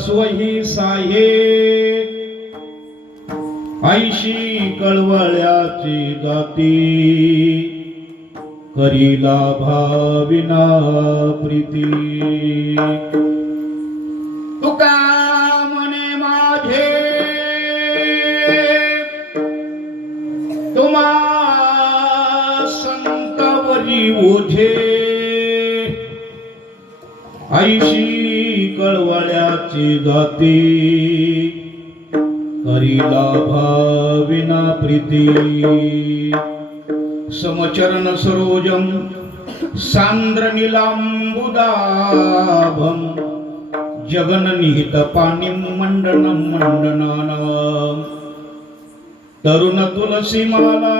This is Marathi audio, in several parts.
स्वही साहे ऐशी कळवळ्याची दाती करीला भाविना प्रीती तुका मने माझे तुम्हा संतावरी ओझे ऐशी कळवळ्याची जाती करीला भाविना प्रीती समचरण सरोजम सांद्र नीलांबुदाभम जगननिहित पाणिं मंडनं मंडनानां तरुण तुलसीमाला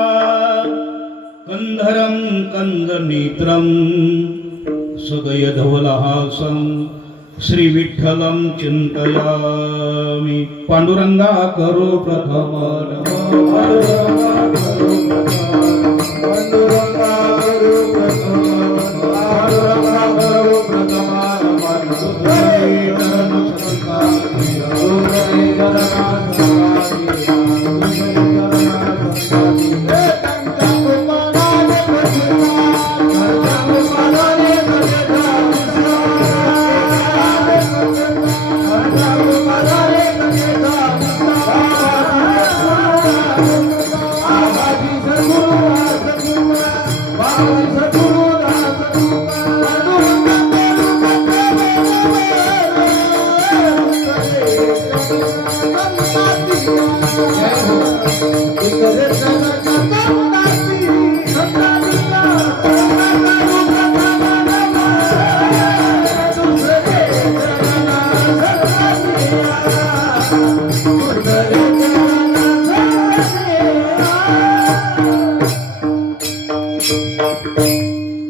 कंधरं कंदनेत्रं सदय धवलहासं श्री विठ्ठलं चिंतयामि पांडुरंगा करो प्रथम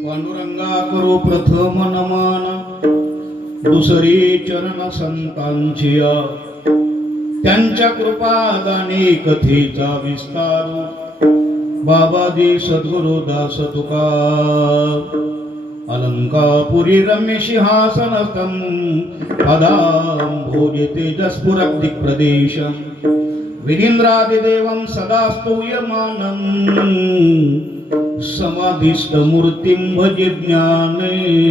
पांडुरंगा करो प्रथम नमन दुसरी चरण संतांची त्यांच्या कृपादाने कथेचा विस्तार बाबाजी सद्गुरु दास तुका अलंकापुरी रम्य सिंहासनस्थं पदांभोजे तेजस्फुरक्तिक प्रदेशं विरींद्रादिदेवं सदा स्तूयमानं समाधिस्थ मूर्तिं भजे ज्ञानदेवम्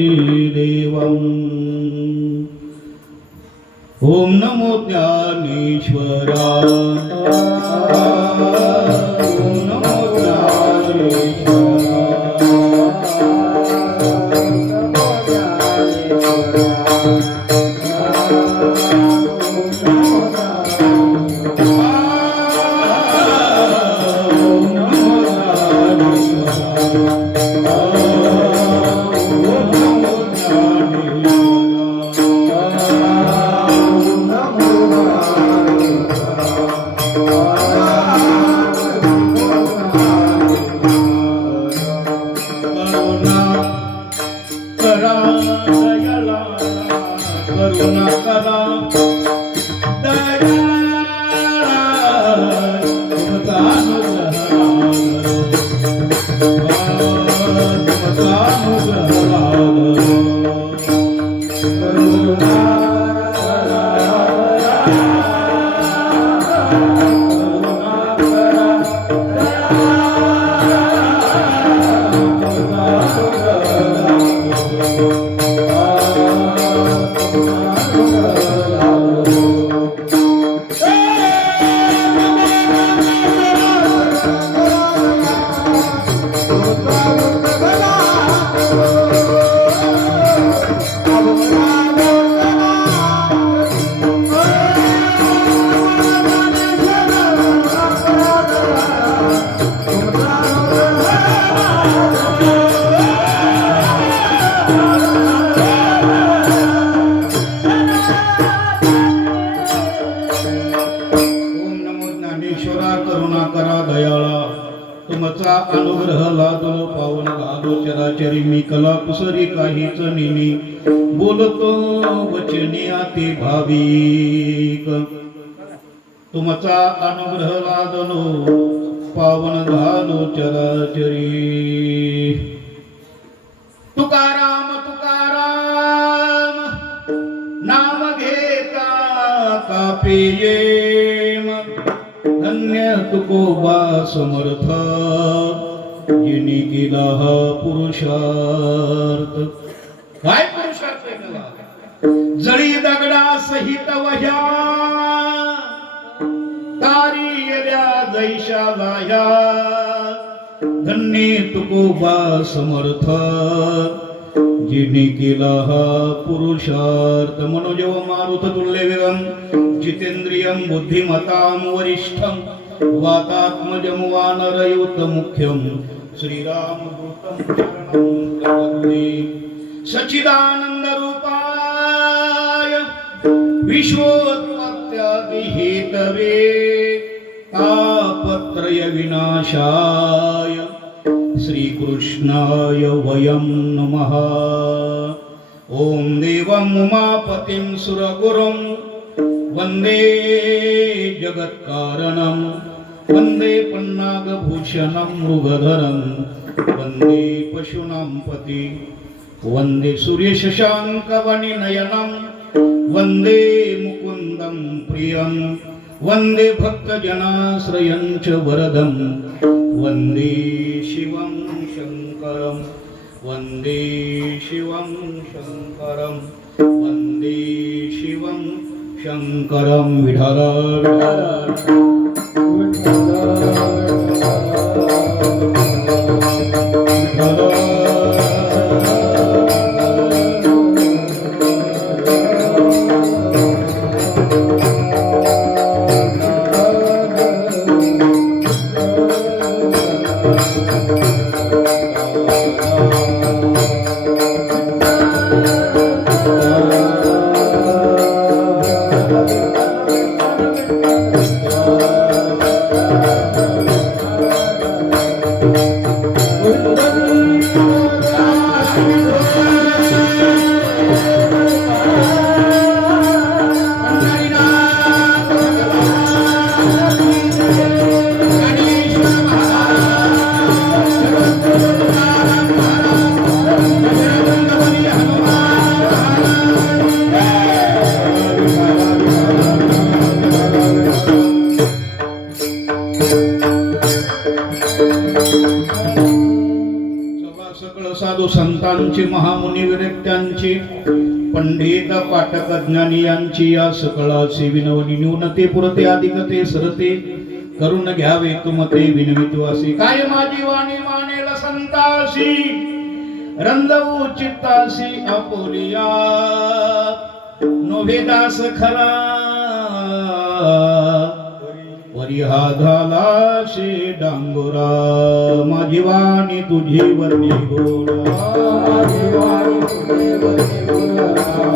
ओम नमो ज्ञानेश्वराय ओम नमो करुणा करा तुमचा अनुग्रह लादो पावन लादो चराचरी मी कला कुसरी काहीच निनी बोलतो वचने आती भाविक तुमचा अनुग्रह लादलो पावन झालो चराचरी तुकाराम तुकाराम नाम घेता पेये धन्य तुकोबा समर्थ जिने केला हा पुरुषार्थ. काय पुरुषार्थ केला? जळी दगडा सहित वह्या तारियल्या जैशा लाह्या धन्य तुकोबा समर्थ जिने केला हा पुरुषार्थ. मनोजव मारुत तुल्यवेगं जितेंद्रियं बुद्धिमतां वरिष्ठं वातात्मजं वानरयुतमुख्यं श्रीरामदूतं शरणं प्रपद्ये. सच्चिदानंद रूपाय विश्वोत्पत्त्यादि हेतवे तापत्रय विनाशाय श्रीकृष्णाय वयं नमः. ओम देवं उमापतिं सुरगुरुं वंदे जगत्कारणं वंदे पन्नागभूषणं मृगधरं वंदे पशूनां पति वंदे सूर्यशशाङ्कवनिनयनं वंदे मुकुन्दं प्रियं वंदे भक्तजनाश्रयं च वरदं वंदे शिवं शङ्करं वंदे शिवं शङ्करं वंदे शिवं शङ्करं. विठ्ठल साधू संतांची महामुनी विरक्त्यांची पंडित पाठक ज्ञानी यांची या सकळाची विनवणी न्यूनते पुरते अधिकते सरते करून घ्यावे तुमते विनवितवासी. काय माझी वाणी मानेल संतासी रंदवू चित्तासी आपोलिया नोभेदास खरा वरिहा झाला शे डांगोरा. माझी वाणी तुझी वर्णी गोरा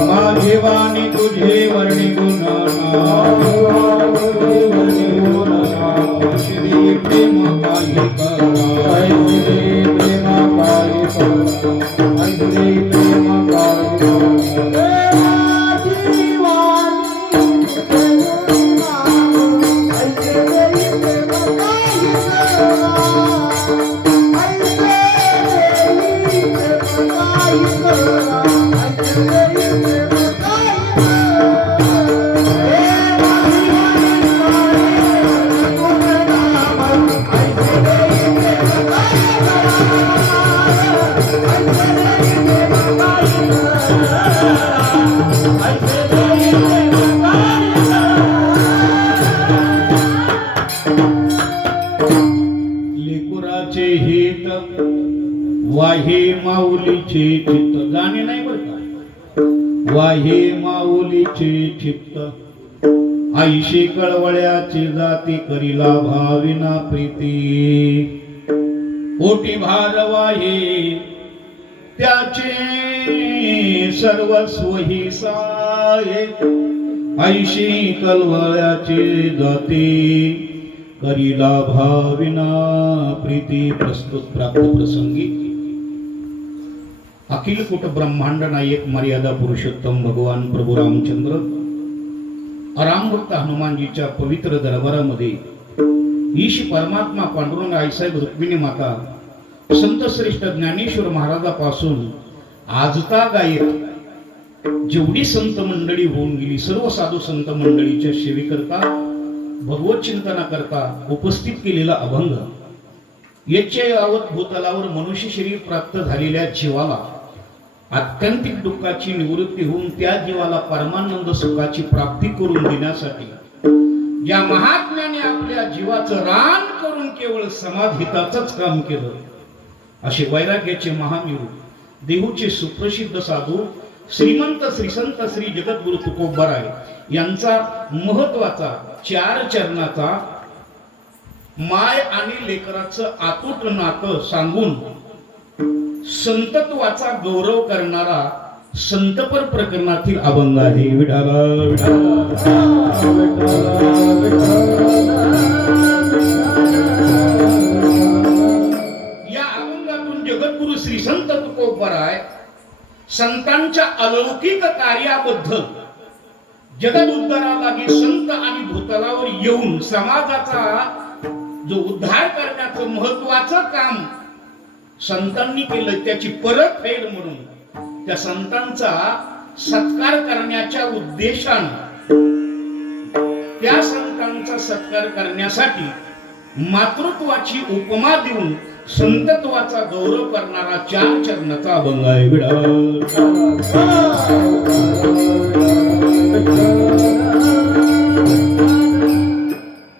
माझी वाणी तुझी वर्णी गुणा श्री प्रेम काही करा प्रेम काही श्री प्रेम काही लेकुराचे हित वाहे माऊलीचे चित्त. गाणे नाही बरं का. वाहे माऊलीचे चित्त आईशी कळवळ्याची जाती करीला भाविना प्रीती. ओटी भार वाहे त्याचे सर्वस्व ही साये आईशी कळवळ्याची जाती करीला भाविना प्रीती. प्रस्तुत प्राप्त प्रसंगी अखिल कुट ब्रह्मांड नायक मर्यादा पुरुषोत्तम भगवान प्रभू रामचंद्र रामभक्त हनुमानजीच्या पवित्र दरबारामध्ये ईश परमात्मा पांडुरंग आईसाहेब रुक्मिणी माता संत श्रेष्ठ ज्ञानेश्वर महाराजापासून आजता गायक जेवढी संत मंडळी होऊन गेली सर्व साधू संत मंडळीच्या सेवेकरता भगवत चिंतनाकरता उपस्थित केलेला अभंग याच्या यावत भूतलावर मनुष्य शरीर प्राप्त झालेल्या जीवाला आत्यंतिक दुःखाची निवृत्ती होऊन त्या जीवाला परमानंद सुखाची प्राप्ती करून देण्यासाठी या महात्म्याने आपल्या जीवाचं रान करून केवळ समाधिताचंच काम केलं असे वैराग्याचे महामेरू देहूचे सुप्रसिद्ध साधू श्रीमंत श्रीसंत श्री जगद्गुरु तुकोबराय यांचा महत्वाचा 4 चरणाचा माय आणि लेकराचं अतूट नातं सांगून संतत्वाचा गौरव करणारा संतपर प्रकरणातील अभंग आहे. विठाला या अभंगातून जगद्गुरु श्री संत तुकोबराय संतांच्या अलौकिक कार्याबद्दल जगत उद्धारालागी संत आणि भूतलावर येऊन समाजाचा जो उद्धार करण्याचं महत्वाचं काम संतांनी केलं त्याची परतफेड म्हणून त्या संतांचा सत्कार करण्याच्या उद्देशाने त्या संतांचा सत्कार करण्यासाठी मातृत्वाची उपमा देऊन संतत्वाचा गौरव करणारा 4 चरणाचा अभंग आहे.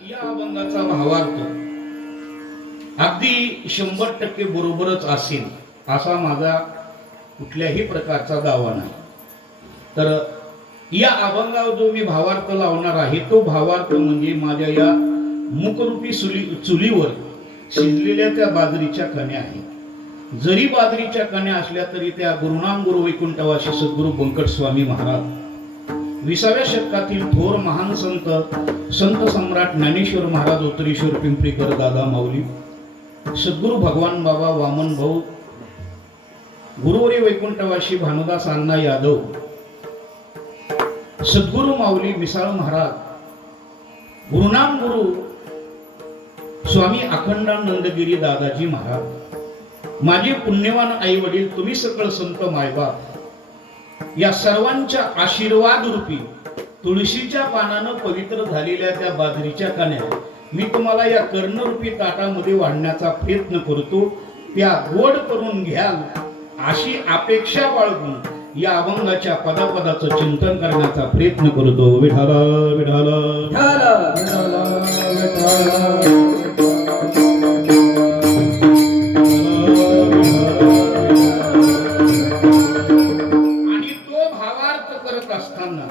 या अभंगाचा भावार्थ अगदी 100% बरोबरच असेल असा माझा कुठल्याही प्रकारचा दावा नाही. तर या अभंगावर जो मी भावार्थ लावणार आहे तो भावार्थ म्हणजे माझ्या या मुखरूपी चुलीवर शिजलेल्या त्या बाजरीच्या कण्या आहेत. जरी बाजरीच्या कण्या असल्या तरी त्या गुरुनाम गुरु वैकुंठवासी सद्गुरु बंकट स्वामी महाराज 20व्या शतकातील थोर महान संत सम्राट ज्ञानेश्वर महाराज उत्तरेश्वर पिंपरीकर दादा माऊली सद्गुरु भगवान बाबा वामन भाऊ गुरुवरी वैकुंठवासी भानुदास अण्णा यादव सद्गुरु माऊली मिसाळ महाराज गुरुनाम गुरु स्वामी अखंडानंदगिरी दादाजी महाराज माझे पुण्यवान आई वडील तुम्ही सकळ संत मायबाप या सर्वांच्या आशीर्वाद रूपी तुळशीच्या पानानं पवित्र झालेल्या त्या बाजरीच्या कण्या मी तुम्हाला या कर्णरूपी ताटामध्ये वाढण्याचा प्रयत्न करतो. त्या गोड करून घ्याल अशी अपेक्षा बाळगून या अभंगाच्या पदापदाचं चिंतन करण्याचा प्रयत्न करतो. विठाला विठाला आणि तो भावार्थ करत असताना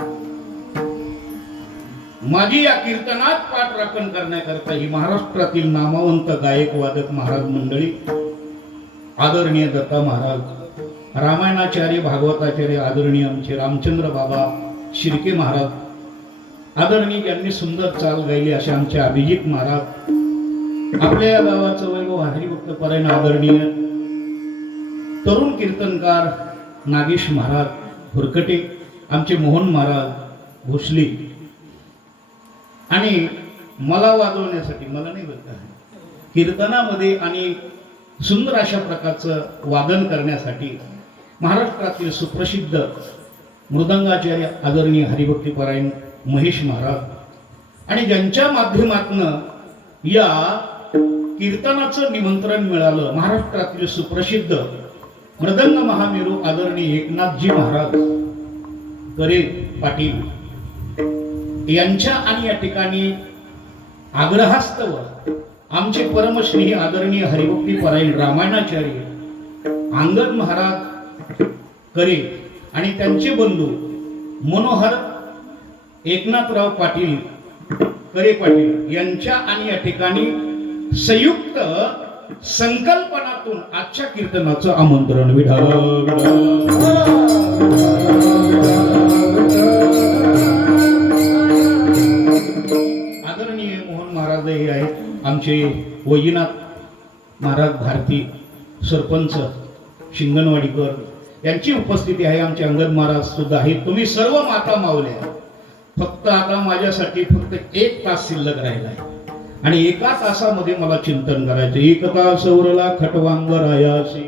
माझी या कीर्तनात पाठ राखण करण्याकरता ही महाराष्ट्रातील नामवंत गायक वादक महाराज मंडळी आदरणीय दत्ता महाराज रामायणाचार्य भागवताचार्य आदरणीय आमचे रामचंद्र बाबा शिर्के महाराज आदरणीय ज्यांनी सुंदर चाल गायली असे आमचे अभिजित महाराज आपल्या या गावाचं वैभव हरिभक्त परायण आदरणीय तरुण कीर्तनकार नागेश महाराज हुरकटे आमचे मोहन महाराज भोसले आणि मला वाजवण्यासाठी मला नाही बघा कीर्तनामध्ये आणि सुंदर अशा प्रकारचं वादन करण्यासाठी महाराष्ट्रातील सुप्रसिद्ध मृदंगाचार्य आदरणीय हरिभक्ती परायण महेश महाराज आणि ज्यांच्या माध्यमातून या कीर्तनाचं निमंत्रण मिळालं महाराष्ट्रातील सुप्रसिद्ध मृदंग महामेरू आदरणीय एकनाथजी महाराज करे पाटील यांच्या आणि या ठिकाणी आग्रहास्तव आमचे परमश्री आदरणीय हरिभक्ती परायण रामायणाचार्य अंगद महाराज करे आणि त्यांचे बंधू मनोहर एकनाथराव पाटील करे पाटील यांच्या आणि या ठिकाणी संयुक्त संकल्पनातून आजच्या कीर्तनाचं आमंत्रण आदरणीय मोहन महाराज हे आहेत आमचे वैजनाथ महाराज भारती सरपंच शिंगणवाडीकर यांची उपस्थिती आहे. आमचे अंगद महाराज सुद्धा आहेत. तुम्ही सर्व माता मावल्या फक्त आता माझ्यासाठी फक्त 1 तास शिल्लक राहिला आहे आणि 1 तासामध्ये मला चिंतन करायचं. 1 तास उरला खटवांग रायासी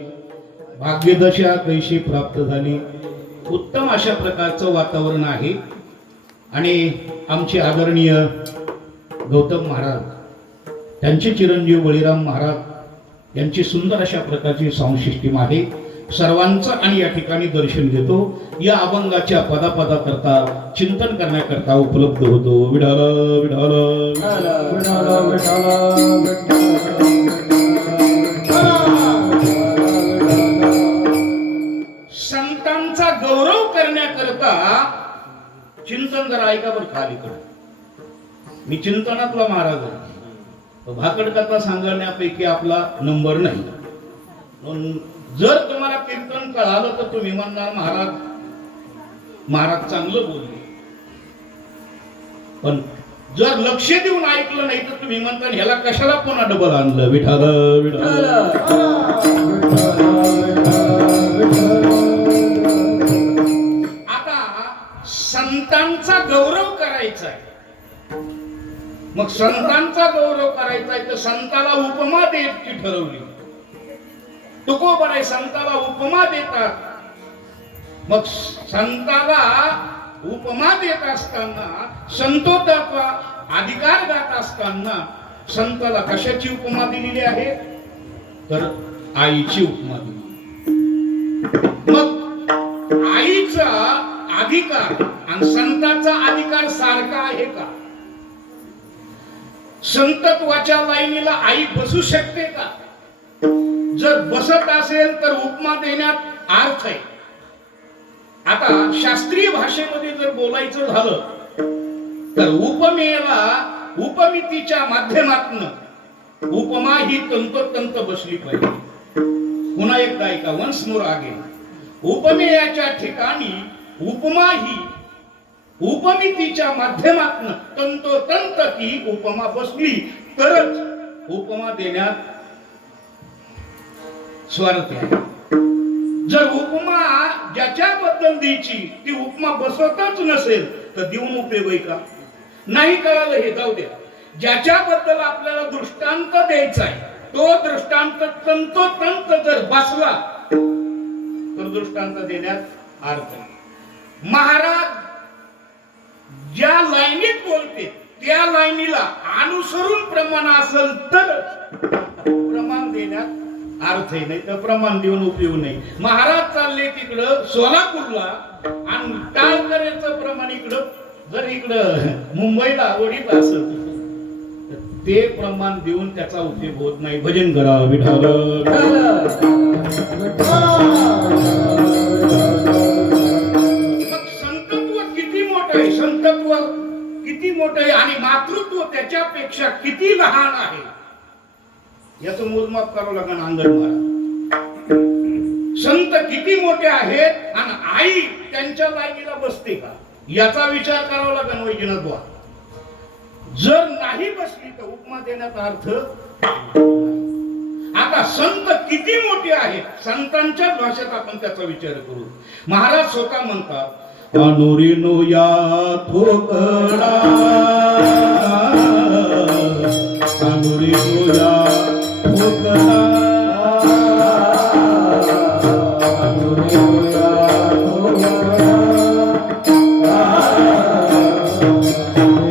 भाग्यदशा कैशी प्राप्त झाली उत्तम अशा प्रकारचं वातावरण आहे आणि आमचे आदरणीय गौतम महाराज, त्यांचे चिरंजीव बळीराम महाराज यांची सुंदर अशा प्रकारची साऊंड सिस्टीम आहे. सर्वांचं आणि या ठिकाणी दर्शन घेतो. या अभंगाच्या पदापदा करता चिंतन करण्याकरता उपलब्ध होतो. विठाल विठाल संतांचा गौरव करण्याकरता चिंतन जरा ऐका बरं. खालीकडे मी चिंतनातला महाराज आहे. भाकड कथा सांगण्यापैकी आपला नंबर नाही. जर तुम्हाला कीर्तन कळालं तर तुम्ही म्हणणार महाराज चांगलं बोलले. पण जर लक्ष देऊन ऐकलं नाही तर तुम्ही म्हणता ह्याला कशाला पुन्हा डबल आणलं. विठाल विठाल. आता संतांचा गौरव करायचा आहे. मग संतांचा गौरव करायचा आहे तर संताला उपमा द्यायची ठरवली. तुकोबराय संताला उपमा देतात. मग संताला उपमा देत असताना, संतोषाचा अधिकार गात असताना संताला कशाची उपमा दिलेली आहे तर आईची उपमा दिली. मग आईचा अधिकार आणि संताचा अधिकार सारखा आहे का? संतत्वाच्या लाईनीला आई बसू शकते का? जर बसत असेल तर उपमा देण्यात अर्थ आहे. आता शास्त्रीय भाषेमध्ये जर बोलायचं झालं तर उपमेला उपमितीच्या माध्यमातून उपमा ही तंतोतंत बसली पाहिजे. पुन्हा एकदा ऐका, वन्स मोर अगेन. उपमेयाच्या ठिकाणी उपमा ही उपमितीच्या माध्यमातून तंतोतंत ती उपमा बसली तरच उपमा देण्यात स्वार्थ आहे. जर उपमा ज्याच्याबद्दल द्यायची ती उपमा बसतच नसेल तर देऊन उपयोग आहे का? नाही. कळालं हे जाऊ द्या. ज्याच्याबद्दल आपल्याला दृष्टांत द्यायचा आहे तो दृष्टांत तंतोतंत जर बसला तर दृष्टांत देण्यात अर्थ आहे. महाराज ज्या लाईनीत बोलते त्या लाईनीला अनुसरून प्रमाण असेल तर प्रमाण देण्यात अर्थ आहे. नाही तर प्रमाण देऊन उपयोग नाही. महाराज चालले तिकडं सोलापूरला आणि टाळकरेचं प्रमाण इकडं जर इकडं मुंबईला ओढीत असेल ते प्रमाण देऊन त्याचा उपयोग होत नाही. भजन करा विठाल. संतत्व किती मोठं आहे, संतत्व किती मोठं आहे आणि मातृत्व त्याच्यापेक्षा किती लहान आहे याचं मोजमाप करावं लागेल. अंगणवाडा संत किती मोठे आहेत आणि आई त्यांच्या लाईनीला बसते का याचा विचार करावा लागेल. वैजनाथ बुवा जर नाही बसली तर उपमा देण्याचा अर्थ. आता संत किती मोठे आहेत संतांच्या भाषेत आपण त्याचा विचार करू. महाराज स्वतः म्हणतात अनुरिनो या ठोकळा अनुरिनो या ठोकळा अनुरिनो या ठोकळा Oh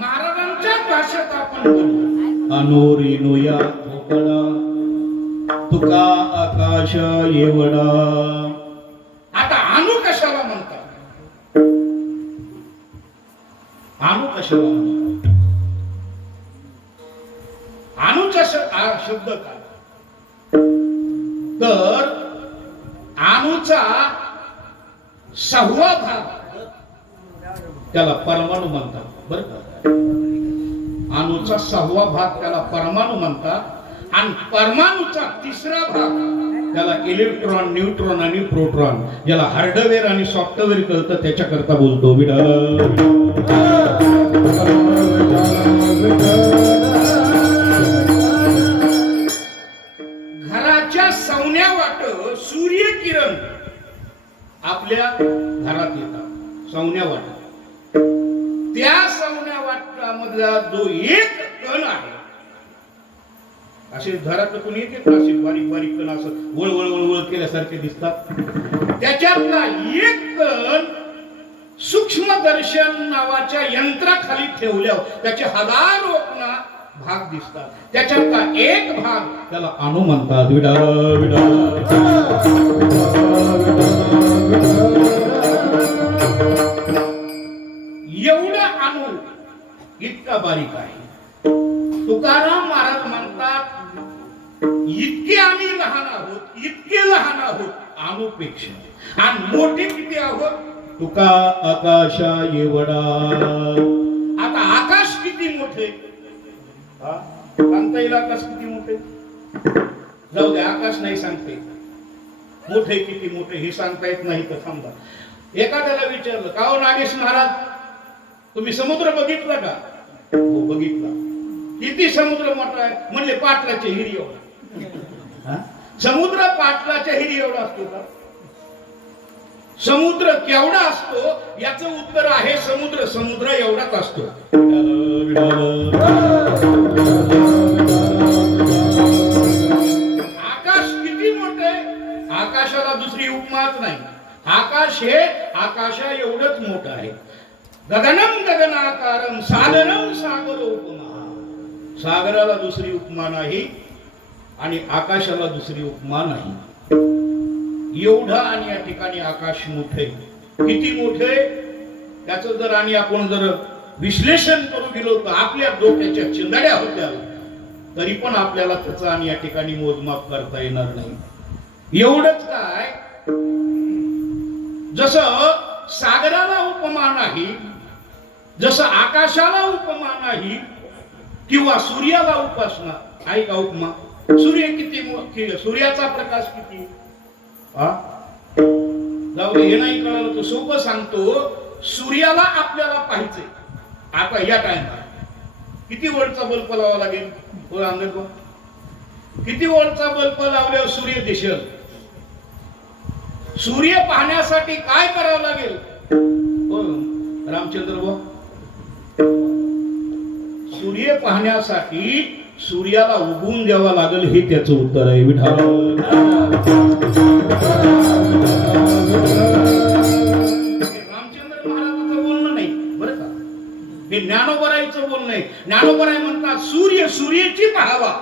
महाराजांच्या भाषेत आपण बोलू. अनोरिनुया ठोकळा तुका आकाश एवढा. आता अणु कशाला म्हणतात? अणु कशाला म्हणतात? अणुचा शब्द काय? तर अणुचा 6वा भाग त्याला परमाणु म्हणतात. बरं का? अणुचा 6वा भाग त्याला परमाणु म्हणतात आणि परमाणुचा 3रा भाग त्याला इलेक्ट्रॉन, न्यूट्रॉन आणि प्रोटॉन, ज्याला हार्डवेअर आणि सॉफ्टवेअर कळतं त्याच्याकरता बोलतो. घराच्या सवन्या वाट सूर्यकिरण आपल्या घरात येतात. सवन्या वाट, त्या सवन्या वाटामधला जो एक कण आहे, असे घरात कोणी येते ना, असे बारीक बारीक कण असं वळवळ वळवळ केल्यासारखे दिसतात. त्याच्यातला एक कण सूक्ष्मदर्शन नावाच्या यंत्राखाली ठेवल्यावर त्याचे हजारो भाग दिसतात. त्याच्यातला एक भाग त्याला अणु म्हणतात. एवढा अणु इतका बारीक आहे. तुकाराम महाराज म्हणतात, इतके आम्ही लहान आहोत, इतके लहान आहोत अणुपेक्षा, आणि मोठे किती आहोत? तुका आकाशा एवढा. आता आकाश किती मोठे सांगता येईल? आकाश किती मोठे? जाऊ दे, आकाश नाही सांगते. मोठे किती मोठे हे सांगता येत नाही तर थांबा. एखाद्याला विचारलं, का हो नागेश महाराज, तुम्ही समुद्र बघितला का? हो बघितला. किती समुद्र मोठा आहे? म्हणले पाटलाच्या हिरी एवढा. समुद्र पाटलाच्या हिरी एवढा असतो का? समुद्र केवढा असतो याचं उत्तर आहे समुद्र समुद्र एवढाच असतो. आकाश किती मोठे? आकाशाला दुसरी उपमाच नाही. आकाश हे आकाशा एवढंच मोठं आहे. गगनम गगनाकारम सागरम सागरोपमा. सागराला दुसरी उपमा नाही आणि आकाशाला दुसरी उपमा नाही. एवढा आणि या ठिकाणी आकाश मोठे. किती मोठे त्याचं जर आणि आपण जर विश्लेषण करू गेलो तर आपल्या डोक्याच्या चिंधड्या होत्या, तरी पण आपल्याला त्याचं आणि या ठिकाणी मोजमाप करता येणार नाही. एवढंच काय, जसं सागराला उपमा नाही, जसं आकाशाला उपमा नाही, किंवा सूर्याला उपासना आहे का उपमा? सूर्य किती, सूर्याचा प्रकाश किती? जाऊ दे, हे नाही कळलं तर सोपं सांगतो. सूर्याला आपल्याला पाहिजे आता या टाइमला किती वोल्टचा बल्ब लावावा लागेल? किती वोल्टचा बल्ब लावल्यावर सूर्य दिसेल? सूर्य पाहण्यासाठी काय करावं लागेल? रामचंद्र भाऊ, सूर्य पाहण्यासाठी सूर्याला उगवून द्यावा लागेल, हे त्याचं उत्तर आहे. रामचंद्र महाराजांचं बोलणं नाही बरं का, हे ज्ञानोबराईचं बोलणं आहे. ज्ञानोबराई म्हणतात सूर्य सूर्याची पाहावा.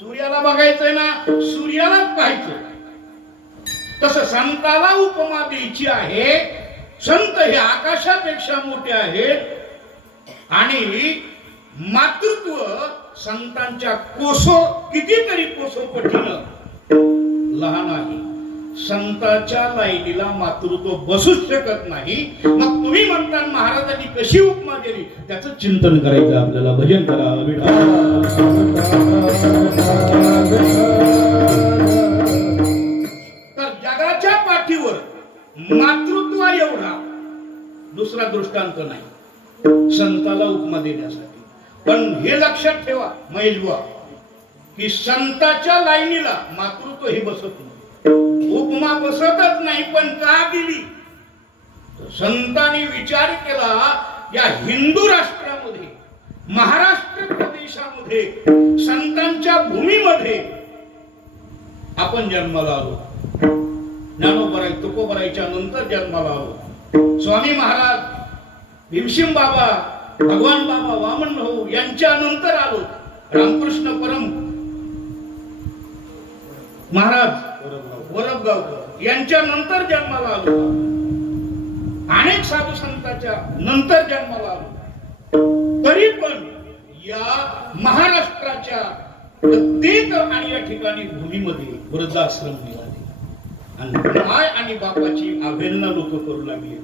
सूर्याला बघायचंय ना, सूर्यालाच पाहायचं. तसं संताला उपमा द्यायची आहे. संत हे आकाशापेक्षा मोठे आहेत आणि मातृत्व संतांच्या कोसो कितीतरी कोसो पटीनं लहान आहे. संतांच्या लाईनीला मातृत्व बसूच शकत नाही. मग तुम्ही म्हणता महाराजांनी कशी उपमा दिली, त्याचं चिंतन करायचं आपल्याला. भजन करा तर जगाच्या पाठीवर मातृत्व एवढा दुसरा दृष्टांत नाही संताला उपमा देण्यासाठी. पण हे लक्षात ठेवा महेश बुवा, की संताच्या लाईनीला मातृत्व हे बसत नाही, उपमा बसतच नाही. पण का दिली? संतांनी विचार केला, या हिंदू राष्ट्रामध्ये, महाराष्ट्र प्रदेशामध्ये, संतांच्या भूमीमध्ये आपण जन्माला आलो. ज्ञानोबराय तुकोबरायच्या नंतर जन्माला आलो. स्वामी महाराज, भीमसिंग बाबा, भगवान बाबा, वामन भाऊ यांच्या नंतर आलो. रामकृष्ण परम महाराज वरबगावकर यांच्या नंतर जन्माला आलो. अनेक साधू संतांच्या नंतर जन्माला आलो. तरी पण या महाराष्ट्राच्या प्रत्येक आणि या ठिकाणी भूमीमध्ये वृद्धाश्रम निघाले आणि आई आणि बापाची अवहेलना लोक करू लागले.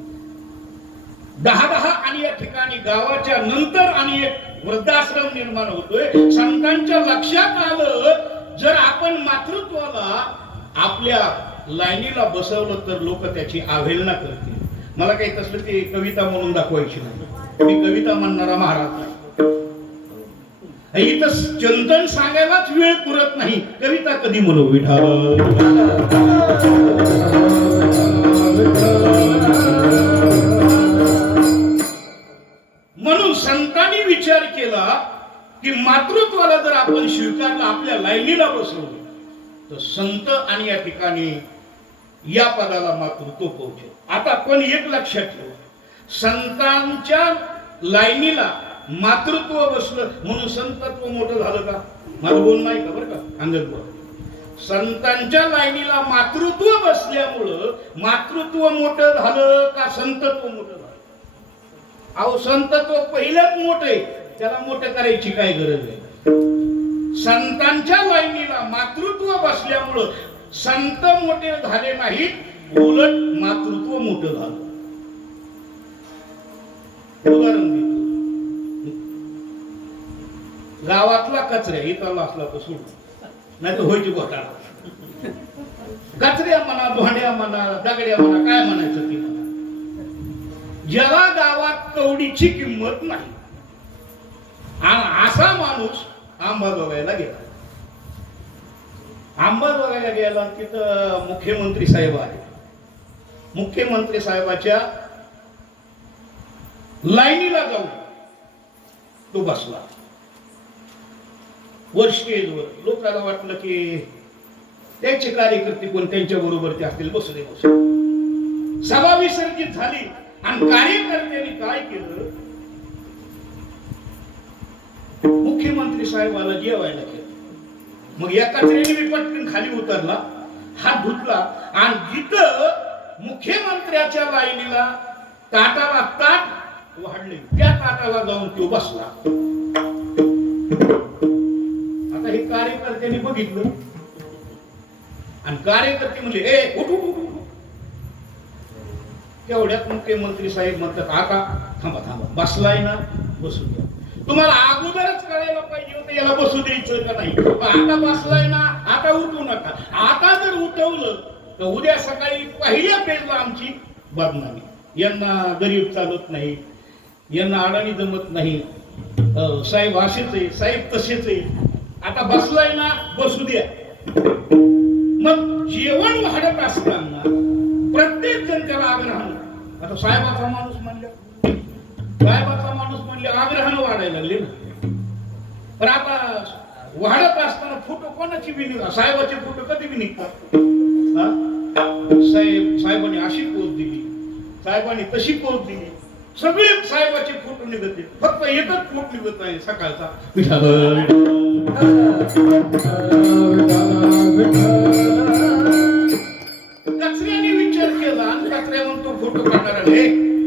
10 आणि या ठिकाणी गावाच्या नंतर आणि एक वृद्धाश्रम निर्माण होतोय. संतांच्या लक्षात आलं, जर आपण मातृत्वाला आपल्या लाईनीला बसवलं तर लोक त्याची अवहेलना करतील. मला काही तसलं ते कविता म्हणून दाखवायची नाही. मी कविता म्हणणारा महाराज नाही. इथं चिंतन सांगायलाच वेळ पुरत नाही. कविता कधी म्हणू? विठाल म्हणून संतांनी विचार केला की मातृत्वाला जर आपण स्वीकारलं, आपल्या लाईनीला बसवलं, तर संत आणि या ठिकाणी या पदाला मातृत्व पोहोचेल. आता पण एक लक्षात ठेवा, संतांच्या लाईनीला मातृत्व बसलं म्हणून संतत्व मोठं झालं का? माझं बोल नाही का? बरं का? अंगद बोल. संतांच्या लाईनीला मातृत्व बसल्यामुळं मातृत्व मोठं झालं का संतत्व मोठं झालं? अहो, संतत्व पहिल्याच मोठं आहे, त्याला मोठं करायची काय गरज आहे? संतांच्या लाईनीला मातृत्व बसल्यामुळं संत मोठे झाले नाहीत, उलट मातृत्व मोठं झालं. उदाहरण देतो. गावातला कचऱ्या इथला असला तर सोड, नाही तर व्हायची घोटाळा. कचऱ्या म्हणा, धोंड्या म्हणा, दगड्या म्हणा, काय म्हणायचं ती म्हणा. ज्याला गावात कवडीची किंमत नाही, असा माणूस आंबा बघायला गेला. आंबा बघायला गेला, तिथं मुख्यमंत्री साहेब आहे. मुख्यमंत्री साहेबाच्या लाईनीला जाऊन तो बसला वर स्टेजवर. लोकांना वाटलं की त्यांचे कार्यकर्ते कोण त्यांच्या बरोबर ते असतील, बसले. सभा विसर्जित झाली आणि कार्यकर्त्यांनी काय केलं, मुख्यमंत्री साहेबाला जेवायला केलं. मग या कचऱ्याने मी पटकन खाली उतरला, हात धुतला आणि जिथं मुख्यमंत्र्याच्या लाईनीला ताटाला ताट वाढले त्या ताटाला जाऊन तो बसला. आता हे कार्यकर्त्यांनी बघितलं आणि कार्यकर्ते म्हणजे ए उठ उठ उठ. तेवढ्यात मुख्यमंत्री साहेब म्हणतात, आता थांबा थांबा, बसलाय ना, बसू द्या. तुम्हाला अगोदरच कळायला पाहिजे होतं याला बसू द्यायचं का नाही. आता बसलाय ना, आता उठू नका. आता जर उठवलं तर उद्या सकाळी पहिल्या पेजला आमची बदनामी. यांना गरीब चालत नाही, यांना अडाणी जमत नाही, साहेब असेच आहे, साहेब तसेच आहे. आता बसलाय ना, बसू द्या. मग जेवण वाढत असताना प्रत्येक जण त्याला आग्रहानं, आता साहेबाचा माणूस म्हणले आग्रहानं वाढायला लागले ना. पण आता वाढत असताना फोटो कोणाची बी निघा, साहेबाचे फोटो कधी बी निघतात. साहेबांनी अशी पोच दिली, साहेबांनी तशी पोच दिली, सगळे साहेबाचे फोटो निघत, फक्त एकच फोटो निघत नाही सकाळचा. कचऱ्याने विचार केला आणि कचऱ्या म्हणतो फोटो काढणारा, हे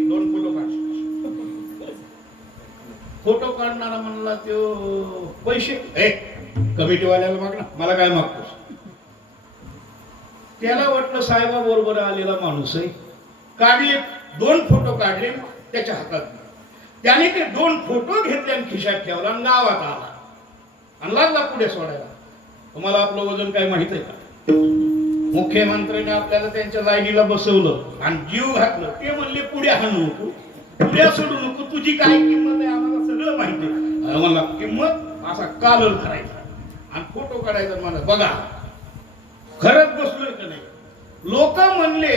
2 फोटो काढ. फोटो काढणारा म्हणला तो पैसे कमिटीवाल्याला माग ना, मला काय मागतोस. त्याला वाटलं साहेबा बरोबर आलेला माणूस आहे. काढले 2 फोटो काढले त्याच्या हातात. त्याने ते 2 फोटो घेतले आणि खिशात ठेवला आणि गावात आला आणि लागला पुढे सोडायला. तुम्हाला आपलं वजन काय माहित आहे का? मुख्यमंत्र्यांनी आपल्याला त्यांच्या लाईनीला बसवलं आणि जीव घातलं. ते म्हणले पुढे हाणू नको, पुढे सोडू नको, तुझी काय किंमत आहे आम्हाला सगळं माहिती आहे. मला किंमत असा कालर करायचा आणि फोटो काढायचा. मला बघा खरंच बसलोय का नाही. लोक म्हणले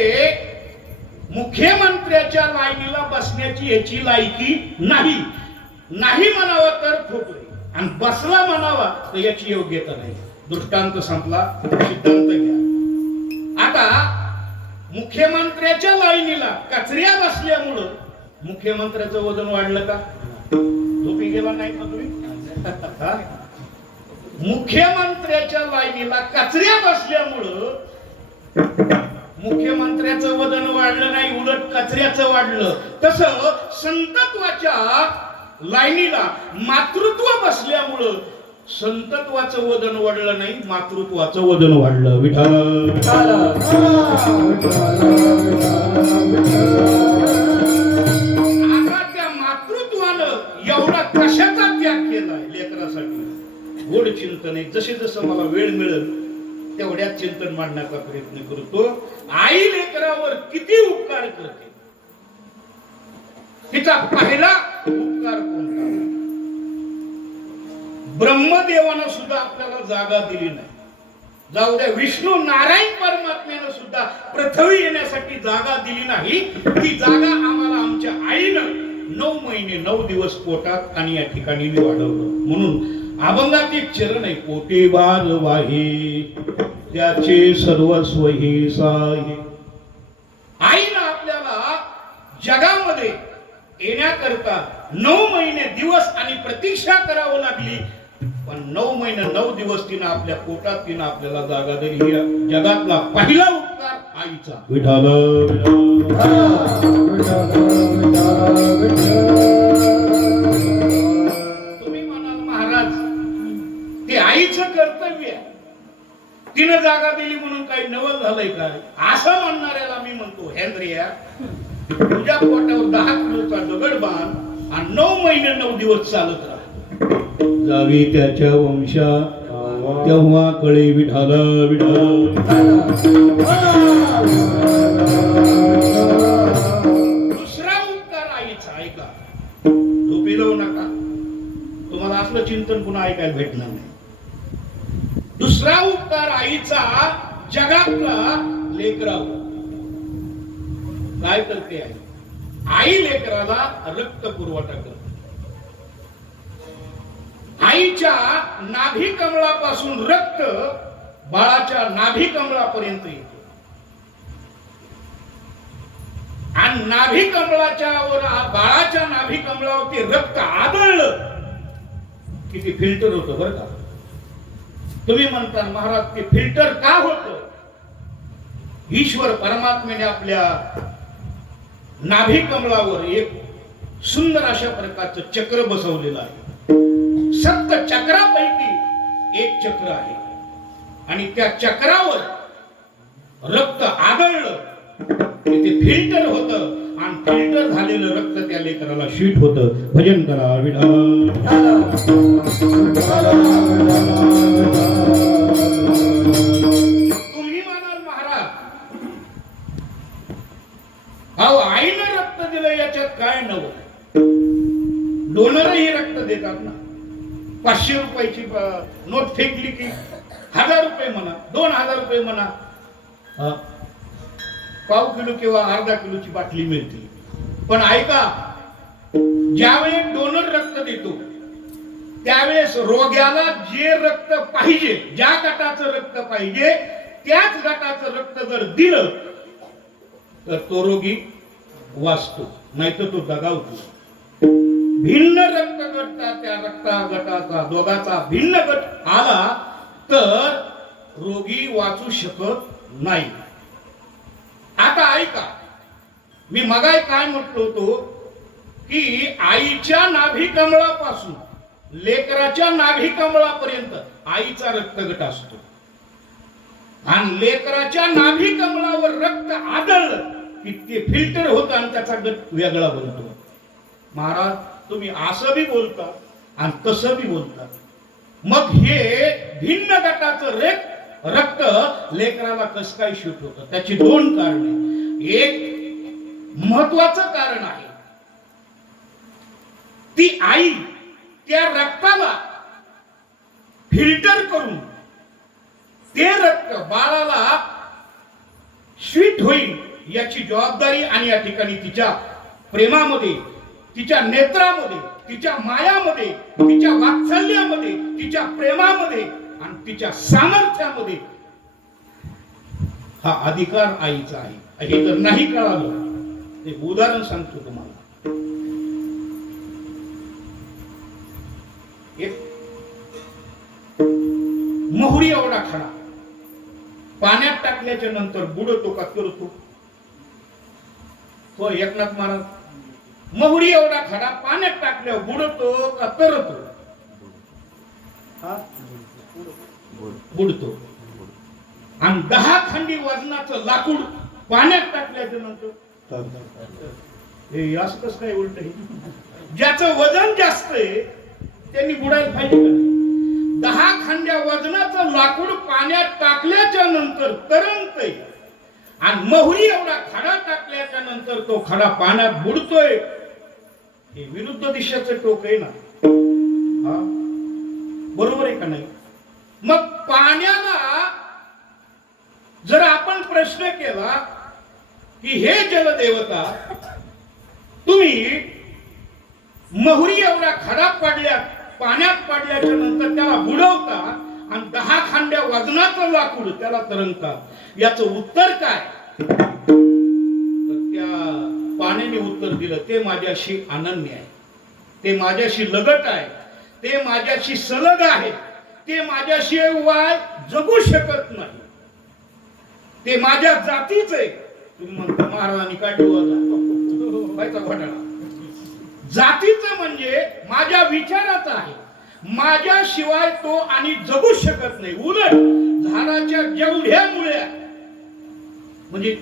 मुख्यमंत्र्याच्या लाईनीला बसण्याची याची लायकी नाही. नाही म्हणावं तर फोटो आणि बसला म्हणावा तर याची योग्यता नाही. दृष्टांत संपला, सिद्धांत घ्या. आता मुख्यमंत्र्याच्या लाईनीला कचऱ्या बसल्यामुळं मुख्यमंत्र्याचं वजन वाढलं का? झोपी गेला नाही का तुम्ही? हा? मुख्यमंत्र्याच्या लाईनीला कचऱ्या बसल्यामुळं मुख्यमंत्र्याचं वजन वाढलं नाही, उलट कचऱ्याचं वाढलं. तसं संतत्वाच्या लाईनीला मातृत्व बसल्यामुळं संतत्वाचं वजन वाढलं नाही, मातृत्वाचं वजन वाढलं. विठ्ठल आता त्या मातृत्वानं एवढा कशाचा त्याग केलाय लेकरासाठी. गोड चिंतन आहे. जसे जसं मला वेळ मिळेल तेवढ्याच चिंतन मांडण्याचा प्रयत्न करतो. आई लेकरावर किती उपकार करते, तिचा पहिला उपकार कोणता? ब्रह्मदेवानं सुद्धा आपल्याला जागा दिली नाही. जाऊ द्या, विष्णू नारायण परमात्म्यानं सुद्धा पृथ्वी येण्यासाठी जागा दिली नाही. ती जागा आम्हाला आमच्या आईनं 9 महिने 9 दिवस पोटात आणि या ठिकाणी वाढवलं. म्हणून अभंगात एक चरण आहे, पोटे बाल वाहे त्याचे सर्वस्व हे साहे. आईनं आपल्याला जगामध्ये येण्याकरता 9 महिने दिवस आणि प्रतीक्षा करावं लागली. पण 9 महिने 9 दिवस तिनं आपल्या पोटात तिनं आपल्याला जागा दिली. जगातला पहिला उपकार आईचा. विठ्ठल तुम्ही म्हणाल महाराज ते आईचं कर्तव्य आहे, तिनं जागा दिली म्हणून काही नवल झालंय काय? असं म्हणणाऱ्याला मी म्हणतो, हेंद्रिया तुझ्या पोटावर 10 किलोचा दगड बांध आणि 9 महिने 9 दिवस चालत राहा. जावी त्याच्या वंशा तेव्हा कळे विठ्ठल विठ्ठल. दुसरा उपकार आईचा ऐका, झोपी जाऊ नका. तुम्हाला असलं चिंतन पुन्हा ऐकायला भेटणार नाही. दुसरा उपकार आईचा जगातला लेकरावर काय करते? आई लेकराला रक्त पुरवठा करते. आईच्या नाभी कमळापासून रक्त बाळाच्या नाभी कमळापर्यंत येतो आणि नाभी कमळाच्या बाळाच्या नाभी कमळावरती रक्त आदळलं की ते फिल्टर होतं. बरं का? तुम्ही म्हणता महाराज ते फिल्टर का होतं? ईश्वर परमात्म्याने आपल्या नाभी कमळावर एक सुंदर अशा प्रकारचं चक्र बसवलेलं आहे. 7 चक्रापैकी एक चक्र आहे आणि त्या चक्रावर रक्त आदळलं की ते फिल्टर होतं आणि फिल्टर झालेलं रक्त त्या लेकराला शीट होतं. भजन करा विठ्ठल. तुम्ही म्हणाल महाराज अहो आईनं रक्त दिलं याच्यात काय नवं? डोनरही रक्त देतात ना. 500 रुपयाची नोट फेकली की 1000 रुपये म्हणा, 2000 रुपये म्हणा, पाव किलो किंवा अर्धा किलोची बाटली मिळते. पण ऐका, ज्यावेळी डोनर रक्त देतो त्यावेळेस रोग्याला जे रक्त पाहिजे, ज्या गटाचं रक्त पाहिजे त्याच गटाचं रक्त जर दिलं तर तो रोगी वाचतो, नाहीतर तो दगावतो. भिन्न रक्त गट त्या रक्ता गटाचा दोघाचा भिन्न गट आला तर रोगी वाचू शकत नाही. आता ऐका, मी मगाई काय म्हटलो होतो की आईच्या नाभी कमळापासून लेकराच्या नाभी कमळापर्यंत आईचा रक्तगट असतो आणि लेकराच्या नाभी कमळावर रक्त आदळलं की ते फिल्टर होतं आणि त्याचा गट वेगळा बनतो. महाराज तुम्ही असं बी बोलता आणि तसं बी बोलता. मग हे भिन्न गटाचं रक्त लेकराला कसं काय शूट होतं? त्याची 2 कारणे. एक महत्वाचं कारण आहे, ती आई त्या रक्ताला फिल्टर करून ते रक्त बाळाला स्वीट होईल याची जबाबदारी आणि या ठिकाणी तिच्या प्रेमामध्ये, तिच्या नेत्रामध्ये, तिच्या मायामध्ये, तिच्या वात्सल्यामध्ये, तिच्या प्रेमामध्ये आणि तिच्या सामर्थ्यामध्ये हा अधिकार आईचा आहे. हे जर नाही कळालं, एक उदाहरण सांगतो तुम्हाला. एक मोहरी एवढा खडा पाण्यात टाकल्याच्या नंतर बुडतो का तरतो? तो एकनाथ महाराज, मोहरी एवढा खडा पाण्यात टाकल्यावर बुडतो का तरतो? बुडतो. आणि 10 खंडी वजनाचं लाकूड पाण्यात टाकल्याच्या नंतर हे असं कसं काय उलट? ज्याचं वजन जास्त आहे त्यांनी बुडायला पाहिजे का? 10 खंड्या वजनाचं लाकूड पाण्यात टाकल्याच्या नंतर तरंगतंय आणि मोहरी एवढा खडा टाकल्याच्या नंतर तो खडा पाण्यात बुडतोय. हे विरुद्ध दिशेचं टोक आहे ना. हा, बरोबर आहे का नाही? मग पाण्याला जर आपण प्रश्न केला की हे जलदेवता, तुम्ही मोहरी एवढा खडा पाण्यात पडल्याच्या नंतर त्याला बुडवता आणि 10 खांड्या वजनाचं लाकूड त्याला तरंगता, याचं उत्तर काय? तर त्या पाण्याने उत्तर दिलं, ते माझ्याशी अनन्य आहे, ते माझ्याशी लगट आहे, ते माझ्याशी सलग आहे, ते माझ्याशी वाय जगू शकत नाही, ते माझ्या जातीच आहे. तुम्ही म्हणता महाराजांनी काय व्हायचा घोटाळा? जातीचं म्हणजे माझ्या विचाराचा आहे, माझ्याशिवाय तो आणि जगू शकत नाही. उलट झाडाच्या जेवढ्या मुळ्या म्हणजे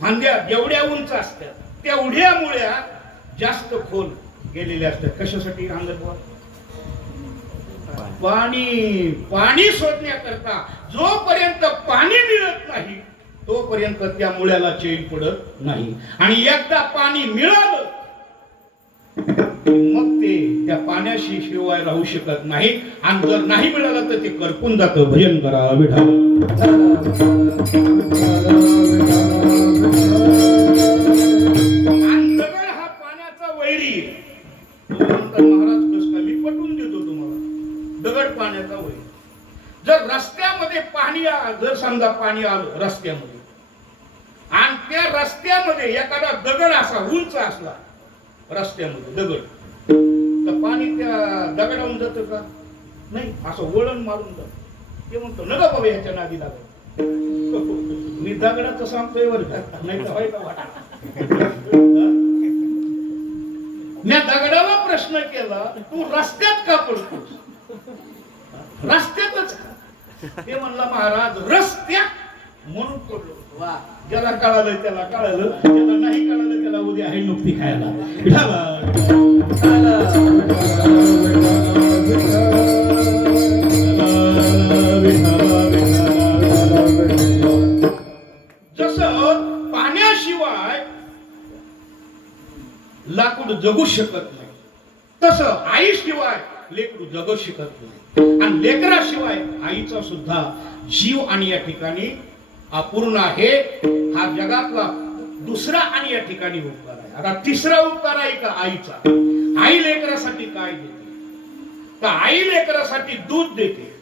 फांद्या जेवढ्या उंच असतात तेवढ्या मुळ्या जास्त खोल गेलेल्या असतात. कशासाठी? अंगणवाड पाणी शोधण्याकरता. जोपर्यंत पाणी मिळत नाही तोपर्यंत त्या मुळ्याला चैन पडत नाही. आणि एकदा पाणी मिळालं मग ते त्या पाण्याशी शिवाय राहू शकत नाही. आणि जर नाही मिळालं तर ते करपून जातं. भजन करा विठ्ठल. दगड हा पाण्याचा वैरी आहे. महाराज कसं काय? मी पटवून देतो तुम्हाला. दगड पाण्याचा वैरी. जर रस्त्यामध्ये पाणी, जर समजा पाणी आलं रस्त्यामध्ये आणि त्या रस्त्यामध्ये एखादा दगड असा उंच असला, रस्त्यामध्ये दगड, तर पाणी त्या दगडावून जातं का? नाही, असं वळण मारून जात. ते म्हणतो नका बाबा ह्याच्या नादी लागत. मी दगडाचं सांगतोय बरं का, नाही तर व्हायचा वाटा. मी दगडाला प्रश्न केला, तू रस्त्यात का पडतोस? रस्त्यातच का? ते म्हणला महाराज रस्त्यात म्हणून पडलो. ज्याला कळालं त्याला कळालं, ज्याला नाही कळालं त्याला उद्या आहे नुकती खायला. जसं पाण्याशिवाय लाकूड जगू शकत नाही, तसं आईशिवाय लेकरू जगू शकत नाही. आणि लेकराशिवाय आईचा सुद्धा जीव आणि या ठिकाणी अपूर्ण आहे. हा जगातला दुसरा आणि या ठिकाणी उपकार आहे. आता तिसरा उपकार आहे का आईचा? आई लेकरासाठी काय देते? तर आई लेकरासाठी दूध देते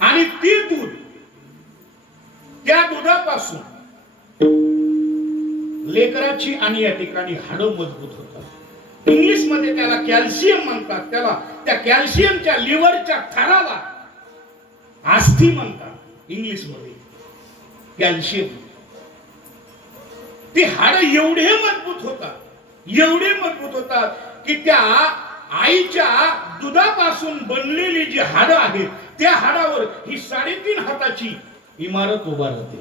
आणि ती दूध, त्या दुधापासून लेकराची आणि या ठिकाणी हाडं मजबूत होतात. इंग्लिश मध्ये त्याला कॅल्शियम म्हणतात. त्याला त्या कॅल्शियमच्या लिव्हरच्या थराला आस्थी म्हणतात इंग्लिश मध्ये. कॅल्शियम, ते हाड एवढे मजबूत होतात की त्या आईच्या दुधापासून बनलेली जी हाडं आहेत त्या हाडावर ही 3.5 हाताची इमारत उभा राहते.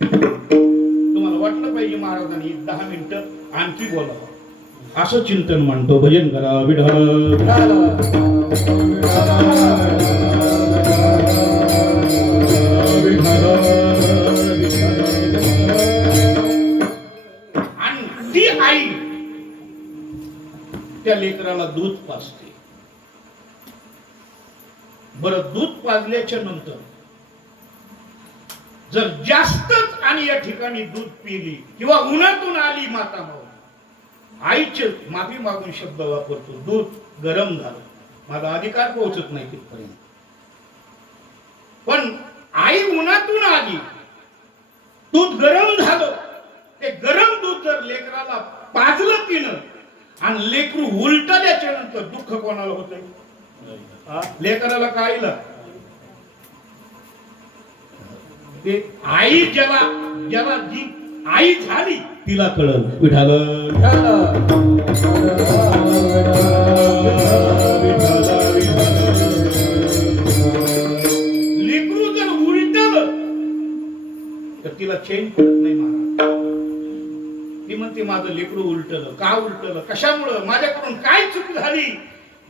तुम्हाला वाटलं पाहिजे महाराजांनी 10 मिनिटं आणखी बोलावं. असं चिंतन म्हणतो. भजन करा विठ्ठल. आणि ती आई त्या लेकराला दूध पाजते. बरं, दूध पाजल्याच्या नंतर जर जास्तच आणि या ठिकाणी दूध पिली किंवा उन्हातून आली माता माऊली, आईचे माफी मागून शब्द वापरतो, दूध गरम झालं, माझा अधिकार पोहोचत नाही तिथपर्यंत. पण आई आली, दूध गरम झालं, ते गरम दूध जर लेकराला पाजलं तिनं आणि लेकरू उलटल्याच्या नंतर दुःख कोणाला होत? लेकराला काय ते आई ज्याला ज्याला जी आई झाली तिला कळलं. विठाल लेकरू जर उलटलं तर तिला चैन पडत नाही महाराज. ती म्हणते माझं लेकरू उलटलं. का उलटलं? कशामुळं? माझ्याकडून काय चूक झाली?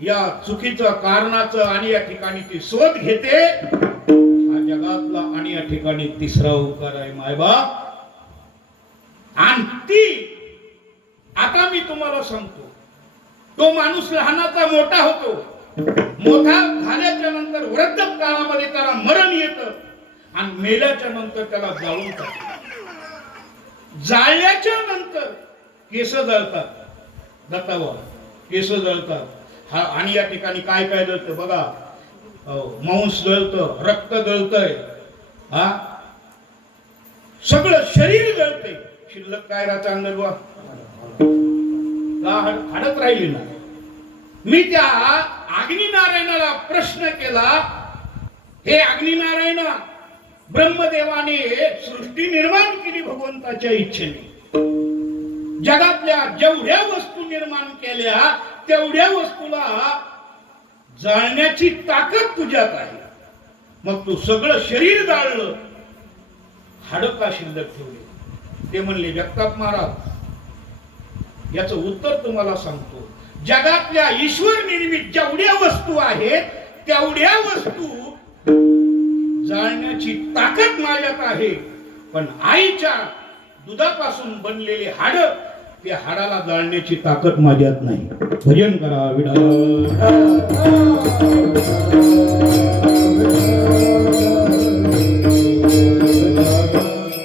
या चुकीचं कारणाचं आणि या ठिकाणी ती शोध घेते. हा जगातला आणि या ठिकाणी तिसरा उपकार आहे मायबाप. आणि ती आता मी तुम्हाला सांगतो, तो माणूस लहानाचा मोठा होतो. मोठा झाल्याच्या नंतर वृद्ध काळामध्ये त्याला मरण येतं आणि मेल्याच्या नंतर त्याला जाळून टाकतात. जाळल्याच्या नंतर केस जळतात, दत्तावर केस जळतात. हा आणि या ठिकाणी काय काय जळतं बघा, मांस जळतं, रक्त जळतंय, हा सगळं शरीर जळतंय. शिल्लक काय राहतं अंगरवा हाडत राहिली ना. मी त्या अग्निनारायणाला प्रश्न केला, हे अग्निनारायण, ब्रह्मदेवाने सृष्टी निर्माण केली भगवंताच्या इच्छेने. जगातल्या जेवढ्या वस्तू निर्माण केल्या तेवढ्या वस्तूला जाळण्याची ताकद तुझ्यात आहे. मग तू सगळं शरीर जाळलं, हाडं का शिल्लक ठेवली? ते म्हणले जगताप महाराज, याचं उत्तर तुम्हाला सांगतो. जगातल्या ईश्वर निर्मित जेवढ्या वस्तू आहेत तेवढ्या वस्तू जाळण्याची ताकद माझ्यात आहे, पण आईच्या दुधापासून बनलेले हाड, त्या हाडाला जाळण्याची ताकद माझ्यात नाही. भजन करा विठ्ठल.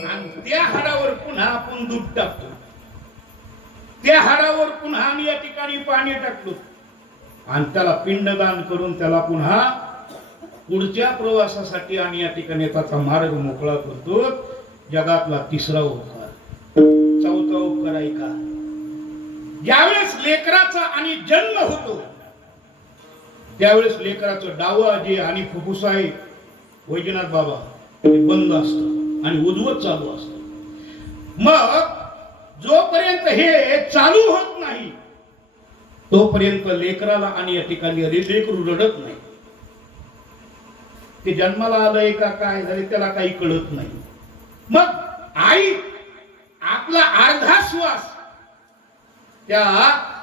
आणि त्या हाडावर पुन्हा आपण दूध टाकतो, त्या हाडावर पुन्हा आम्ही या ठिकाणी पाणी टाकतो आणि त्याला पिंडदान करून त्याला पुन्हा पुढच्या प्रवासासाठी आणि या ठिकाणी त्याचा मार्ग मोकळा करतो. जगातला तिसरा उपकार. चौथा उपकार आहे का? ज्यावेळेस लेकराचा आणि जन्म होतो त्यावेळेस लेकराचं डावं जे आणि फुफ्फुस आहे वैजनाथ बाबा ते बंद असतं आणि उद्वत चालू असतं. मग जोपर्यंत हे चालू होत नाही तोपर्यंत लेकराला आणि या ठिकाणी लेकरू रडत नाही. ते जन्माला आलंय का काय झाले त्याला काही कळत नाही. मग आई आपला अर्धा श्वास त्या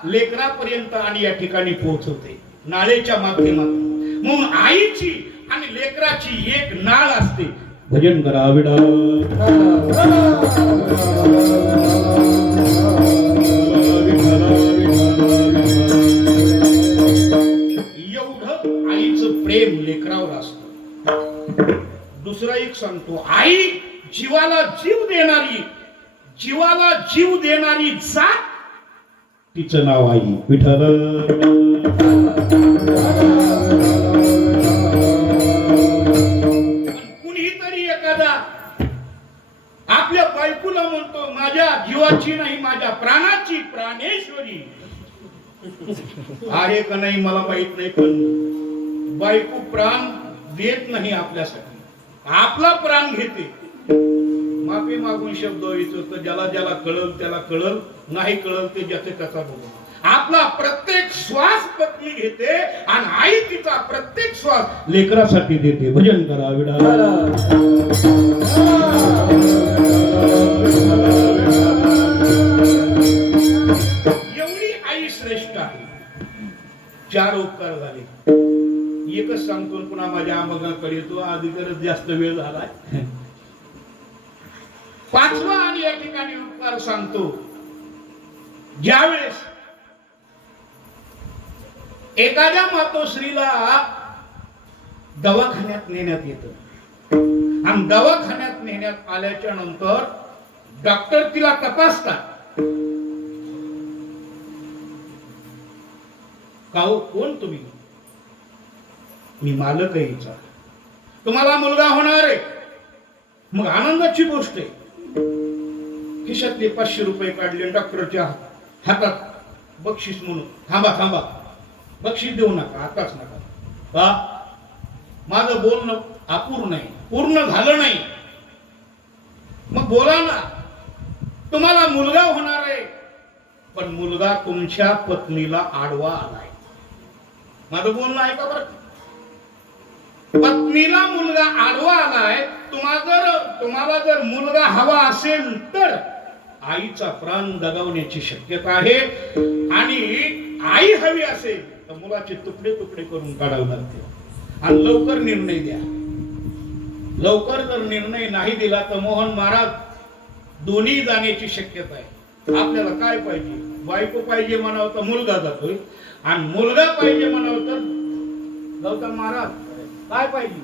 लेकरापर्यंत आणि या ठिकाणी पोहोचवते नाळेच्या माध्यमातून. म्हणून आईची आणि लेकराची एक नाळ असते. भजन करा विठ्ठल. एवढं आईचं प्रेम लेकरावर असतं. दुसरा एक सांगतो, आई जीवाला जीव देणारी, जीवाला जीव देणारी जात, तिचं नाव आई विठ्ठल. कुणीतरी एखादा आपल्या बायकोला म्हणतो माझ्या जीवाची नाही माझ्या प्राणाची प्राणेश्वरी आहे का नाही मला माहित नाही, पण बायको प्राण देत नाही आपल्यासाठी, आपला प्राण घेते. माफी मागून शब्द तर ज्याला ज्याला कळल त्याला कळल, नाही कळल ते ज्याचे त्याचा बघू. आपला प्रत्येक श्वास पत्नी घेते आणि आई तिचा प्रत्येक श्वास लेकरासाठी देते. भजन करा विठ्ठल. एवढी आई श्रेष्ठ आहे. चार उपकार झाले. एकच सांगतो पुन्हा माझ्या आंबगाकडे येतो, अधिकच जास्त वेळ झालाय. पाचवा आणि या ठिकाणी उपकार सांगतो. ज्यावेळेस एखाद्या मातोश्रीला दवाखान्यात नेण्यात येतं आणि दवाखान्यात नेण्यात आल्याच्या नंतर डॉक्टर तिला तपासतात. का हो, कोण तुम्ही? मी मालक आहे हिचा. तुम्हाला मुलगा होणार आहे. मग आनंदाची गोष्ट आहे. खिशातले 500 रुपये काढले, डॉक्टरच्या हातात बक्षीस म्हणून. थांबा थांबा, बक्षीस देऊ नका, आताच नका. का? माझं बोलणं अपूर्ण आहे, पूर्ण झालं नाही. मग बोला ना. तुम्हाला मुलगा होणार आहे, पण मुलगा तुमच्या पत्नीला आडवा आलाय. माझं बोलणं ऐका बरं. पत्नीला मुलगा आडवा आलाय. तुम्हाला जर मुलगा हवा असेल तर आईचा प्राण दगावण्याची शक्यता आहे. आणि आई हवी असेल तर मुलाचे तुकडे तुकडे करून काढावे लागते. आणि लवकर निर्णय द्या. लवकर जर निर्णय नाही दिला तर मोहन महाराज दोन्ही जाण्याची शक्यता आहे. आपल्याला काय पाहिजे? बायको पाहिजे म्हणावं तर मुलगा जातोय, आणि मुलगा पाहिजे म्हणावं तर गौतम महाराज काय पाहिजे?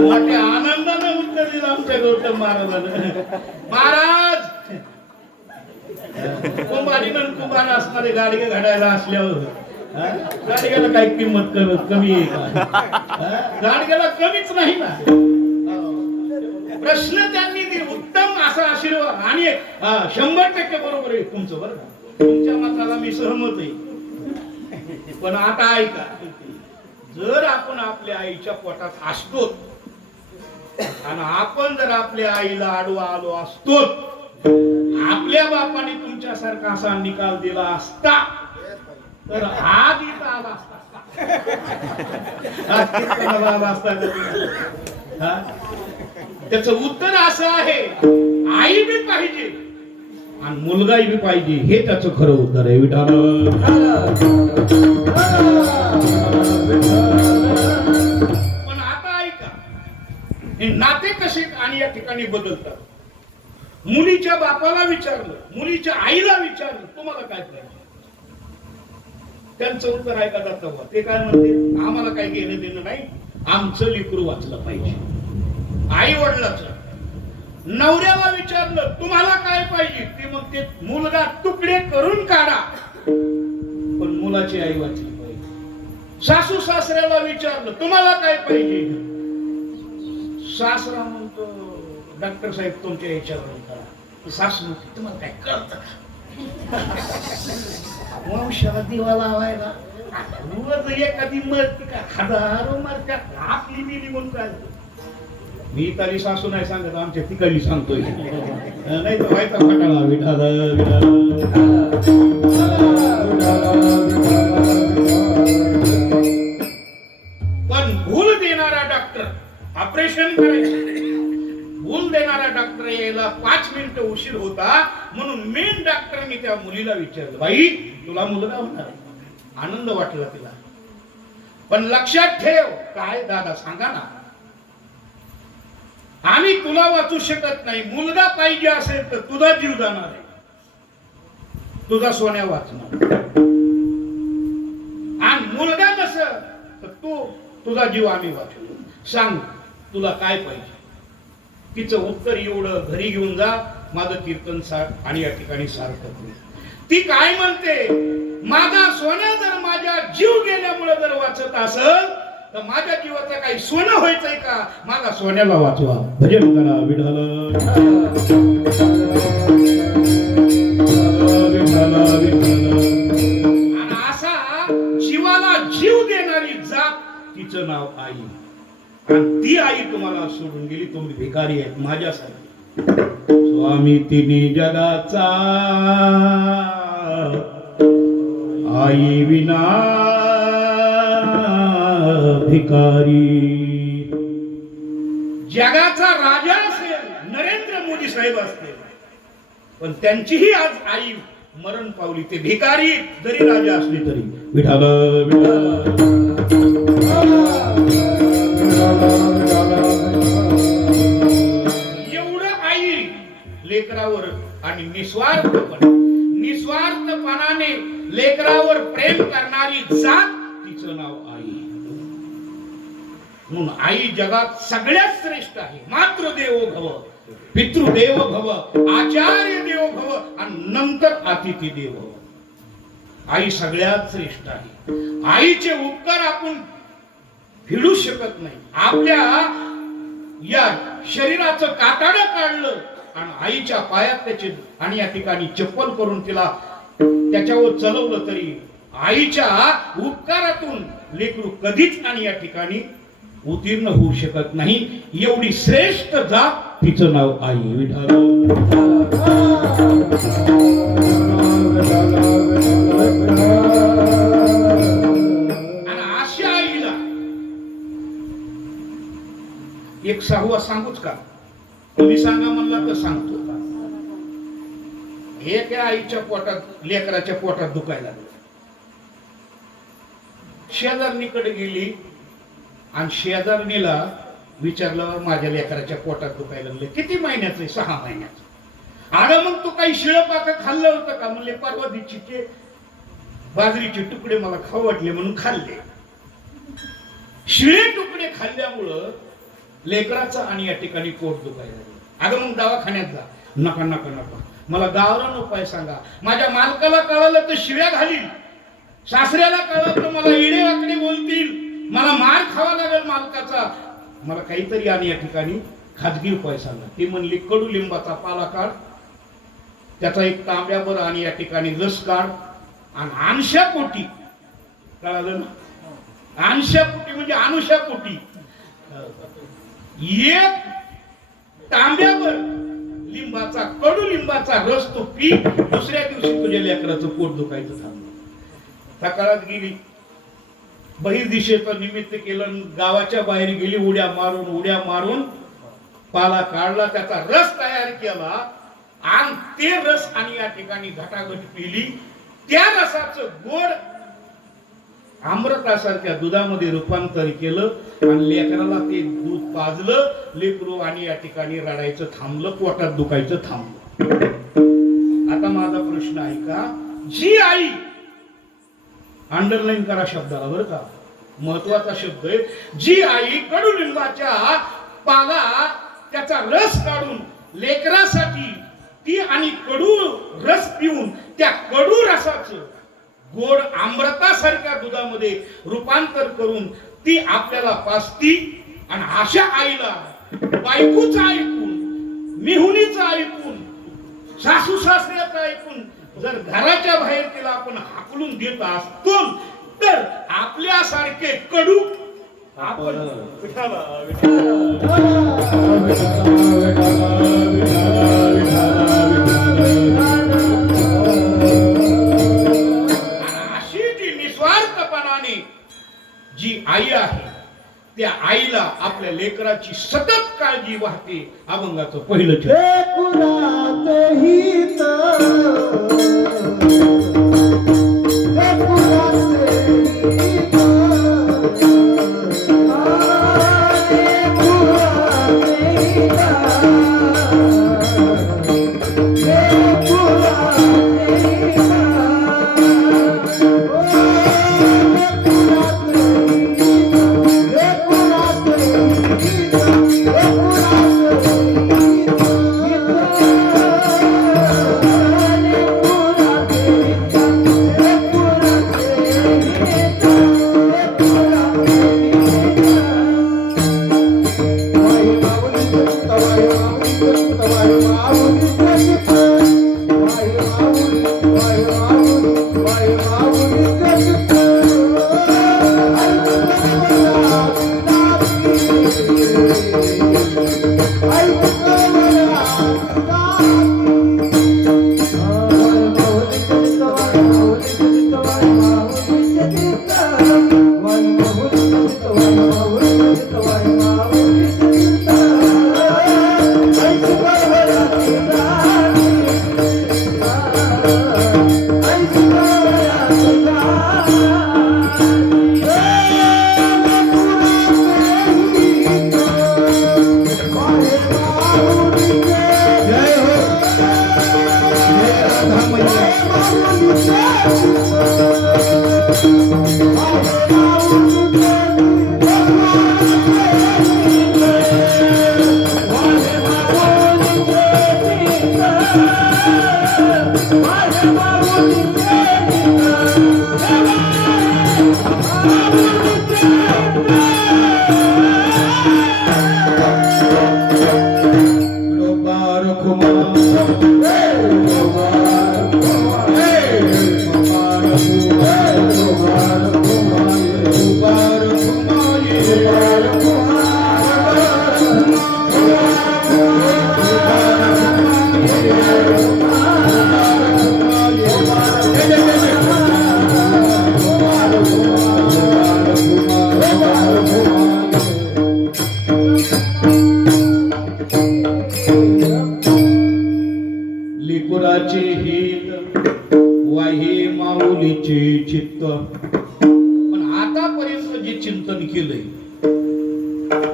मोठ्या आनंदाने उत्तर दिलं आमच्या गौतम महाराजांना. महाराज, कुंभार असणारे गाडगे घडायला असल्यावर गाडग्याला काही किंमत कमी आहे का? गाडग्याला कमीच नाही ना. प्रश्न त्यांनी दिले, उत्तम असा आशीर्वाद. आणि 100% बरोबर आहे तुमचं, बरं का? तुमच्या मताला मी सहमत आहे. पण आता ऐका, जर आपण आपल्या आईच्या पोटात असतो आणि आपण जर आपल्या आईला आडवा आलो असतो, आपल्या बापाने तुमच्यासारखा असा निकाल दिला असता तर आज इथं आला असता. त्याच उत्तर असं आहे, आई बी पाहिजे आणि मुलगाही बी पाहिजे. हे त्याचं खरं उत्तर आहे. पण आता ऐका, हे नाते कसे आणि या ठिकाणी बदलतात. मुलीच्या बापाला विचारलं, मुलीच्या आईला विचारलं, तुम्हाला काय पाहिजे? त्यांचं उत्तर ऐका जातं. ते काय म्हणते? आम्हाला काय घेणं देणं नाही, आमचं लेकरू वाचलं पाहिजे. आई वडिलाचं. नवऱ्याला विचारलं, तुम्हाला काय पाहिजे? ते मग ते मुलगा तुकडे करून काढा, पण मुलाची आई वाचली पाहिजे. सासू सासऱ्याला विचारलं, तुम्हाला काय पाहिजे? सासरा म्हणतो, डॉक्टर साहेब तुमच्या याच्यावर करा. सासू म्हणते, तुम्हाला काय कळतं का? वंशाला दिवा लावायला एखादी मरती का? हजारो मरत्या, आपली दिली म्हणून काय? मी तरी सासू नाही सांगत, आमच्या तिकडली सांगतोय. नाही तर व्हायचा फटाळा. पण भूल देणारा डॉक्टर ऑपरेशन करायचं, भूल देणारा डॉक्टर यायला 5 मिनिटं उशीर होता. म्हणून मेन डॉक्टरने त्या मुलीला विचारलं, बाई तुला मुलगा होणार? आनंद वाटला तिला. पण लक्षात ठेव. काय दादा सांगा ना, आम्ही तुला वाचू शकत नाही. मुलगा पाहिजे असेल तर तुझा जीव जाणार आहे, तुझा सोन्या वाचणार. आणि मुलगा नसेल तर तुझा जीव आम्ही वाचू. सांग तुला काय पाहिजे? तिचं उत्तर एवढं, घरी घेऊन जा, माझं कीर्तन साठ आणि या ठिकाणी सार्थक. ती काय म्हणते? माझा सोन्या जर माझ्या जीव गेल्यामुळे जर वाचत असेल तर माझ्या जीवाचं काही सोनं व्हायचंय का? माझा सोन्याला वाचवा. भजन करा विठ्ठल. आणि असा जीवाला जीव देणारी जात, तिचं नाव आई. आणि ती आई तुम्हाला सोडून गेली, तुम्ही भिकारी आहेत माझ्यासाठी. स्वामी तिन्ही जगाचा आई विना भिकारी. जगाचा राजा असेल नरेंद्र मोदी साहेब असतील, पण त्यांचीही आज आई मरण पावली. ते भिकारी जरी राजा असले तरी. विठ्ठल एवढं आई लेकरावर आणि निस्वार्थपणाने लेकरावर प्रेम करणारी जात, तिचं नाव आई. म्हणून आई जगात सगळ्यात श्रेष्ठ आहे. मातृदेवो भव, पितृदेव भव, आचार्य देवो भव आणि नंतर अतिथी देव भव. आई सगळ्यात श्रेष्ठ आहे. आईचे उपकार आपण फिरू शकत नाही. आपल्या या शरीराचं कातडं काढलं आणि आईच्या पायात त्याचे आणि या ठिकाणी चप्पल करून तिला त्याच्यावर चलवलं तरी आईच्या उपकारातून लेकरू कधीच आणि या ठिकाणी उत्तीर्ण होऊ शकत नाही. एवढी श्रेष्ठ जात तिचं नाव आई. विठ्ठल आणि अशा आईला एक सहावा सांगूच का? तुम्ही सांगा म्हणला तर सांगतो. एका आईच्या पोटात लेकराच्या पोटात दुखायला लागलं. शेजारणीकडे गेली आणि शेजारणीला विचारलं माझ्या लेकराच्या पोटात दुखायला लागले. किती महिन्याचं आहे? 6 महिन्याचं. अरे मग तू काही शिळपाक खाल्लं होतं का? म्हणले परवा दिवशीचे बाजरीचे तुकडे मला खाऊ वाटले म्हणून खाल्ले. शिळे तुकडे खाल्ल्यामुळं लेकराचं आणि या ठिकाणी पोट दुखायला लागलं. अगं मग दवाखान्यात जा. नका नका नका, मला गावरान उपाय सांगा. माझ्या मालकाला कळालं तर शिव्या घालील, सासऱ्याला कळलं तर मला इडे वाकडे बोलतील, मला मार खावा लागेल मालकाचा. मला काहीतरी आणि या ठिकाणी खाजगी उपाय सांगा. ती म्हणली कडुलिंबाचा पाला काढ, त्याचा एक तांब्याभर आणि या ठिकाणी रस काढ आणि आणशापोटी, कळालं ना? आणशापोटी म्हणजे अनुशापोटी एक तांब्याभर लिंबाचा कडुलिंबाचा रस तो पी. दुसऱ्या दिवशी तुझ्या लेकराचं पोट दुखायचं थांबलं. सकाळात गेली, बहिर दिशेचं निमित्त केलं, गावाच्या बाहेर गेली, उड्या मारून पाला काढला, त्याचा रस तयार केला आणि ते रस आणि या ठिकाणी घटाघट पिली. त्या रसाचं गोड अमृतासारख्या दुधामध्ये रूपांतर केलं आणि लेकराला ते दूध पाजलं. लेकरू आणि या ठिकाणी रडायचं थांबलं, पोटात दुखायचं थांबलं. आता माझा प्रश्न आहे का, जी आई, अंडरलाईन करा शब्दाला बरं का, महत्वाचा शब्द आहे, जी आई कडुलिंबाच्या पाला त्याचा रस काढून लेकरासाठी ती आणि कडू रस पिऊन त्या कडू रसाचं गोड अमृतासारख्या दुधामध्ये रूपांतर करून ती आपल्याला पाजती. आणि अशा आईला बायकोचं ऐकून, मिहुनीचं ऐकून, सासू सासऱ्याचं ऐकून जर घराच्या बाहेर तिला आपण हाकलून देत असतो तर आपल्यासारखे कडू आपण अशी जी निस्वार्थपणाने जी आई आहे त्या आईला आपल्या लेकराची सतत काळजी वाटते. अभंगाचं पहिलं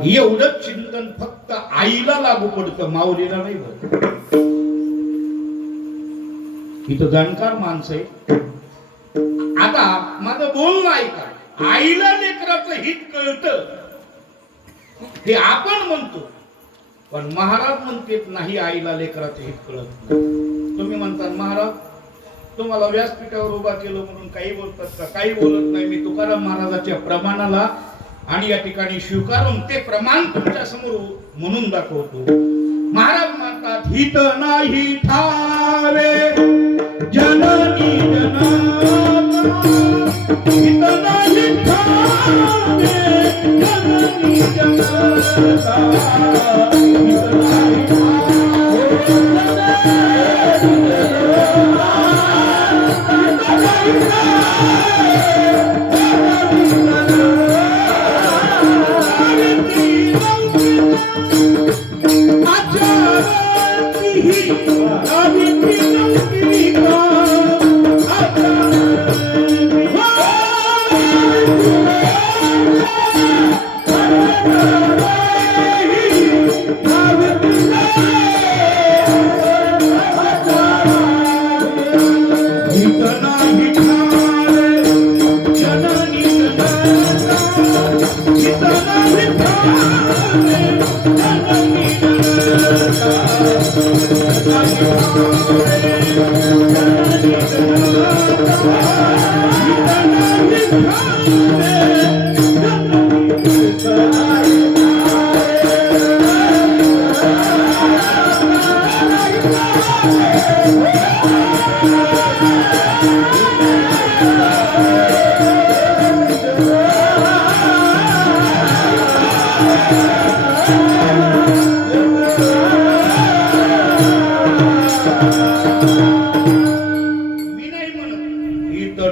एवढंच चिंतन फक्त आईला लागू पडतं, माऊलीला नाही बरं. इथं जाणकार माणसं आहे. आता माझं बोलणं ऐका. आईला लेकराचं हित कळतं हे आपण म्हणतो, पण महाराज म्हणते नाही, आईला लेकराचं हित कळत नाही. तुम्ही म्हणता महाराज तुम्हाला व्यासपीठावर उभा केलं म्हणून काही बोलतात का? काही बोलत नाही. मी तुकाराम महाराजाच्या प्रमाणाला आणि या ठिकाणी स्वीकारून ते प्रमाण तुमच्या समोर म्हणून दाखवतो. महाराज म्हणतात हित नाही ठावे जननी जनाता, हित नाही ठावे जननी जनाता, हित नाही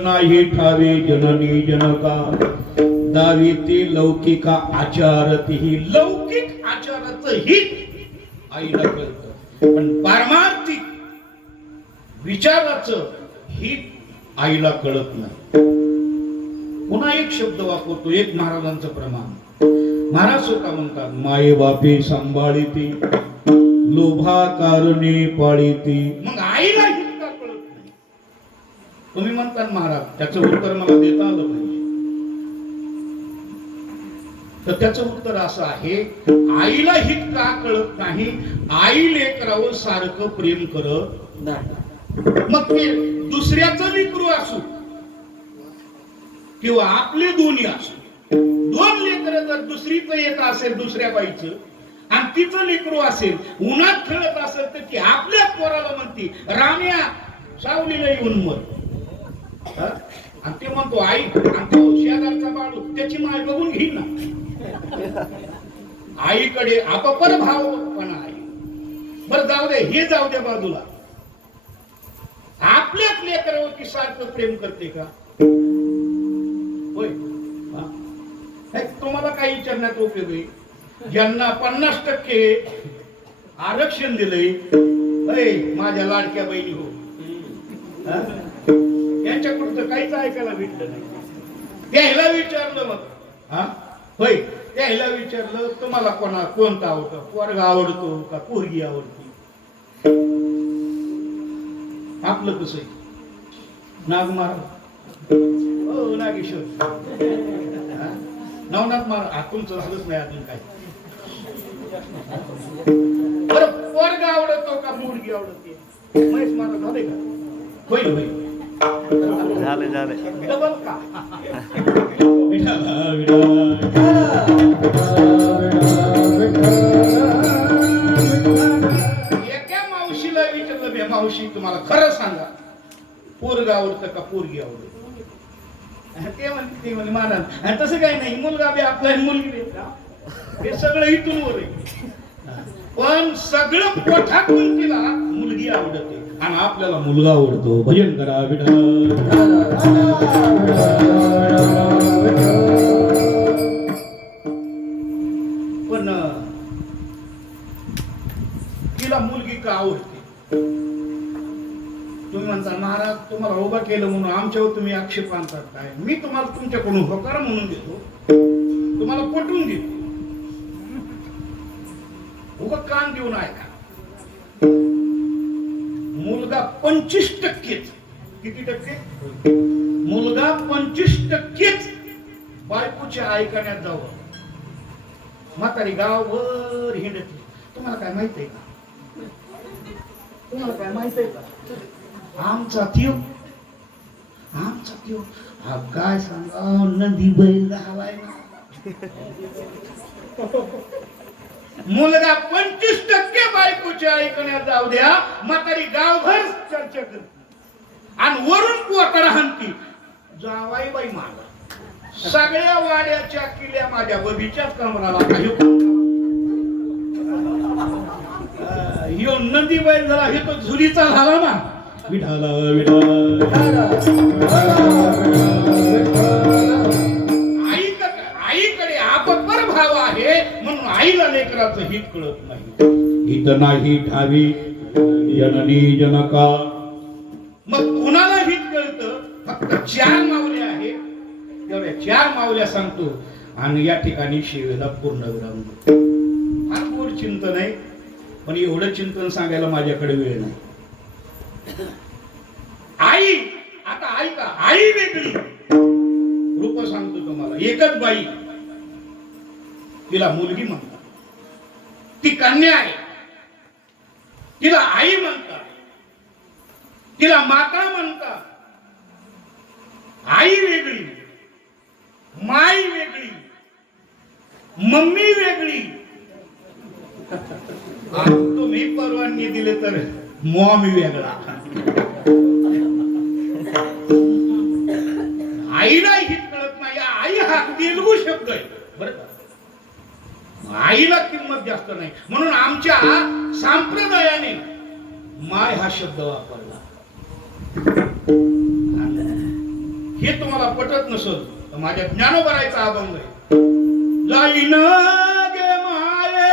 नाही ठावे जननी जनका, दाविती लौकिका आचारती. लौकिक आचाराचं हित आईला कळतं, पण पारमार्थिक विचाराचं हित आईला कळत नाही. पुन्हा एक शब्द वापरतो, एक महाराजांचं प्रमाण. महाराज स्वतः म्हणतात माये बापे सांभाळीती, लोभा कारणे पाळीती. मग आईला हित का कळत नाही? तुम्ही म्हणतात महाराज त्याचं उत्तर मला देता आलं पाहिजे. तर त्याचं उत्तर असं आहे, आईला हित का कळत नाही? आई लेकरावर सारखं प्रेम करत नाही. मग ते दुसऱ्याचं लेकरू असू किंवा आपले दोन्ही असू, दोन लेकर जर दुसरीचं येत असेल दुसऱ्या बाईचं आणि तिचं लेकरू असेल, उन्हात खेळत असेल, तर ती आपल्या पोराला म्हणते राम्या सावलीला येऊन मर. आणि ते म्हणतो आई, आणि तो शेजारचा बाळू त्याची माय बघून घेईन ना. आईकडे अपपर भाव पण आहे. बरं जाऊ दे, हे जाऊ दे बाजूला. आपल्याच लेकरावरती सारखं प्रेम करते का? होय. तुम्हाला काही विचारण्यात उपयोग आहे? ज्यांना 50% आरक्षण दिलंय, माझ्या लाडक्या बहिणी हो, यांच्याकडून तर काहीच ऐकायला भेटलं नाही. त्याला विचारलं मग होय, त्याला विचारलं तुम्हाला कोणता आवडतं, पोरगा आवडतो का पोरगी आवडती? आपलं कसं आहे? नाग महाराज, हो नागेश्वर, नवनाथ महाराज, तुमचं झालंच नाही अजून काय. बरं, पोरगा आवडतो का पोरगी आवडते? महेश महाराज झाले का? होईल होईल, झाले डबल का? एका मावशीला विचारलं, बे मावशी तुम्हाला खरं सांगा, पोरगा आवडतं का पोरगी आवडते? ते म्हणते महाराज तसं काही नाही, मुलगा बी आपला मुलगी बी, हे सगळं इथून वर आहे. पण सगळं पोटातून तिला मुलगी आवडते आणि आपल्याला मुलगा आवडतो. भजन करा विठ्ठल. पण तिला मुलगी का आवडते? तुम्ही म्हणता महाराज तुम्हाला उभा केलं म्हणून आमच्यावर तुम्ही आक्षेप आणतात काय? मी तुम्हाला तुमच्याकडून होकार म्हणून देतो, तुम्हाला पटवून देतो. उगा कान देऊन ऐका. मुलगा 25%, किती टक्के? मुलगा 25% बायकोच्या ऐकण्यात जावं. म्हातारी गावभर हिंडते. तुम्हाला काय माहित आहे का? तुम्हाला काय माहित आहे का? आमचा त्यो काय सांगा, नदी बैल घालाय ना. मुलगा 25% बायकोच्या ऐकण्यात जाऊ द्या, म्हातारी गावभर चर्चा करते आणि वरून पोटाला हाणती. जावाई बाई मागा सगळ्या वाड्याच्या किल्ल्या माझ्या बबीच्याच कमराला. ह्यो नदी बैल झाला, हे तो झुलीचा झाला ना. विठाला आईकडे अपपर भाव आहे म्हणून आईला लेकराचं हित कळत नाही. हित नाही ठावी जननी जनका. मग कुणाला हित कळतं? फक्त 4 माऊल्या आहेत, तेवढ्या 4 माऊल्या सांगतो आणि या ठिकाणी शिवेला पूर्ण विराम. फार गोड चिंतन आहे, पण एवढं चिंतन सांगायला माझ्याकडे वेळ नाही. आई, आता ऐका, आई वेगळी रूप सांगतो तुम्हाला. एकच बाई, तिला मुलगी म्हणतात, ती कन्या आहे, तिला आई म्हणतात, तिला माता म्हणतात. आई वेगळी, माई वेगळी, मम्मी वेगळी. तुम्ही परवानगी दिले तर मॉम वेगळा. आईला हित कळत नाही. आई हा तेलुगू शब्द आहे बरं का. आईला किंमत जास्त नाही म्हणून आमच्या संप्रदायाने माय हा शब्द वापरला. हे तुम्हाला पटत नसेल तर माझ्या ज्ञानोबरायचा अभंग आहे. जाईन गे माये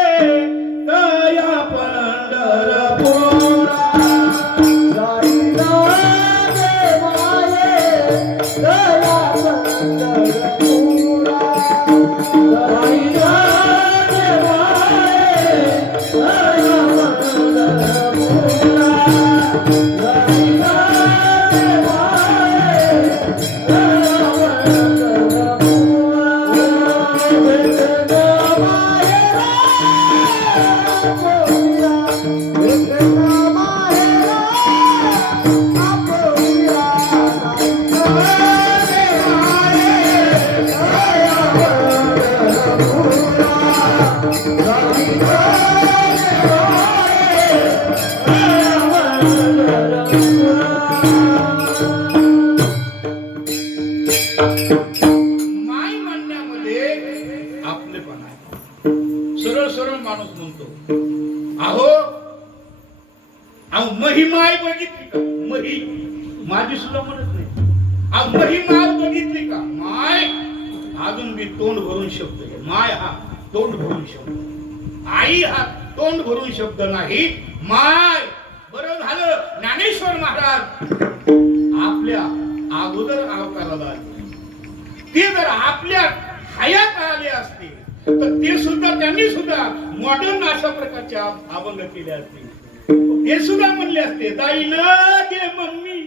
दया पंढरपुरा, जाईन गे माये दया पंढरपुरा, जाईन गे माये दया पंढरपुरा, जाईन गे माये दया माय म्हणण्यामध्ये आपलेपणा आहे. सरळ सरळ माणूस म्हणतो, अहो मही माय बघितली का? मही माझी सुद्धा म्हणत नाही. अहो मही माय बघितली का? माय अजून मी तोंड भरून शब्द आहे. माय हा तोंड भरून शब्द, आई हा तोंड भरून शब्द नाही. माय. बरं झालं ज्ञानेश्वर महाराज आपल्या अगोदर अवताराला आले. ते जर आपल्या हयात आले असते तर ते सुद्धा, त्यांनी सुद्धा मॉडर्न अशा प्रकारचे अभंग केले असते. ते सुद्धा म्हणले असते, दाई न गे मम्मी.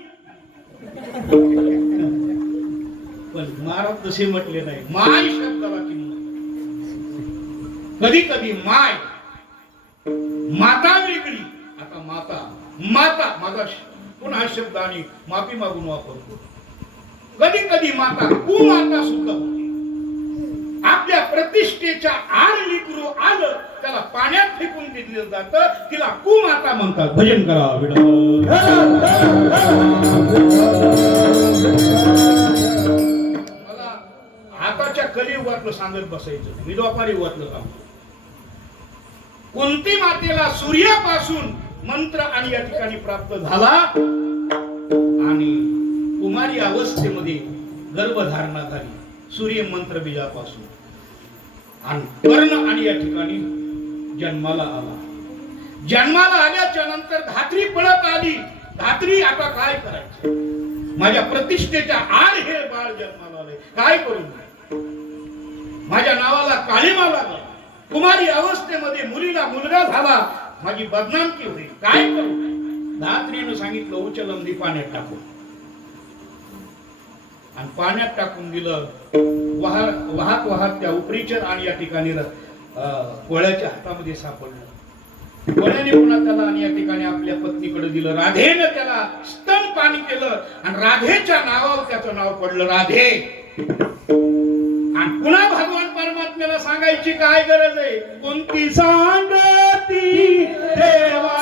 पण महाराज तसे म्हटले नाही. माय शब्दाला किंमत. कधी कधी माय, माता वेगळी. आता माता माझा पुन्हा शब्द आणि माफी मागून वापरतो. कधी कधी माता कुमाता सुद्धा होते. आपल्या प्रतिष्ठेच्या आड लेकरू आलं त्याला पाण्यात फेकून दिलं जातं, तिला कुमाता म्हणतात. भजन करा मला आताच्या कलियुगातलं सांगत बसायचं, मी द्वापारी युगातलं सांगतो. कुंती मातेला सूर्यापासून मंत्र आणि या ठिकाणी प्राप्त झाला आणि कुमारी अवस्थेमध्ये गर्भधारणा झाली सूर्य मंत्र बीजापासून आणि कर्ण आणि या ठिकाणी जन्माला आला. जन्माला आल्याच्या नंतर धात्री पळत आली. धात्री आता काय करायचं? माझ्या प्रतिष्ठेच्या आड हे बाळ जन्माला आले, काय करू? माझ्या नावाला काळीमा लागला. कुमारी अवस्थेमध्ये मुलीला मुलगा झाला, माझी बदनामकी होईल, काय करू? धात्रीनं सांगितलं उचलंदी पाण्यात टाकू, आणि पाण्यात टाकून दिलं. वाहत वाहत त्या उपरीचर आणि या ठिकाणी कोळ्याच्या हातामध्ये सापडलं. कोळ्याने पुन्हा त्याला आणि या ठिकाणी आपल्या पत्नीकडे दिलं. राधेनं त्याला स्तनपान केलं आणि राधेच्या नावावर त्याचं नाव पडलं राधे. आणि पुन्हा भगवान परमात्म्याला सांगायची काय गरज आहे? कोणती सांगती देवा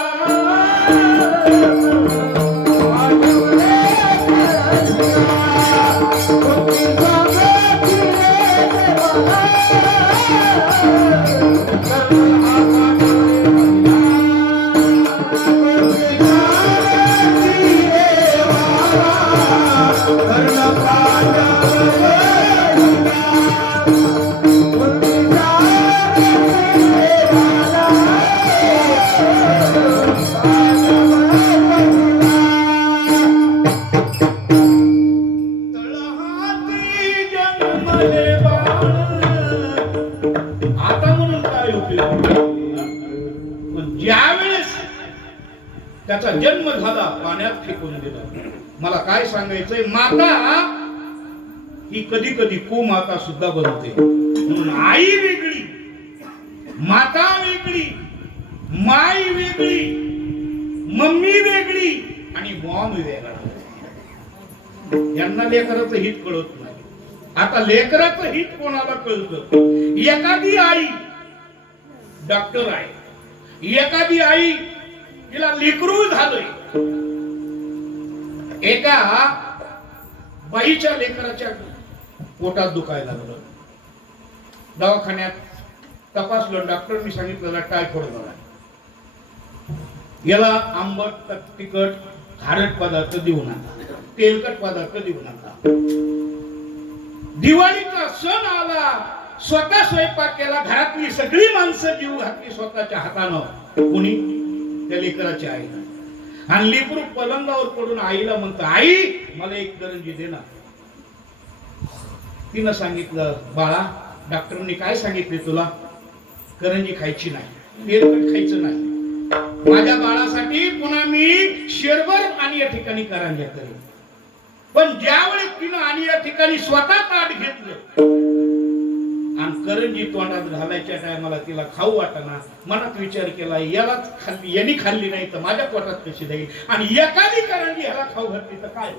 त्याचा जन्म झाला पाण्यात फेकून दिला. मला काय सांगायचंय, माता ही कधी कधी कुमाता सुद्धा बनते. म्हणून आई वेगळी, माता वेगळी, माई वेगळी, मम्मी वेगळी आणि मॉम वेगळा. यांना लेकराचं हित कळत नाही. आता लेकराचं हित कोणाला कळतं? एखादी आई डॉक्टर आहे, एखादी आई तिला लेकरू झालंय. एका बाईच्या लेकराच्या पोटात दुखायला लागलं. दवाखान्यात तपासलं, डॉक्टरनी सांगितलं टायफॉइड झाला. याला आंबट तिखट खारट पदार्थ देऊ नका, तेलकट पदार्थ देऊ नका. दिवाळीचा सण आला, स्वतः स्वयंपाक केला, घरातली सगळी माणसं जीव घातली स्वतःच्या हातानं. कुणी? त्या लेकराची आई. आणि लेकरू पलंगावर पडून आईला म्हणतं, आई मला एक करंजी दे ना. तिनं सांगितलं, बाळा डॉक्टरनी काय सांगितले तुला? करंजी खायची नाही, तेलकट खायचं नाही. माझ्या बाळासाठी पुन्हा मी शेरभर आणि या ठिकाणी करंज्या करेन. पण ज्यावेळी तिनं आणि या ठिकाणी स्वतः ताट घेतलं आणि करंजी तोंडात घालायच्या टायमाला तिला खाऊ वाटना. मनात विचार केला, यालाच खाल्ली, यांनी खाल्ली नाही तर माझ्या पोटात कशी जाईल? आणि एखादी करंजी ह्याला खाऊ घातली तर काय?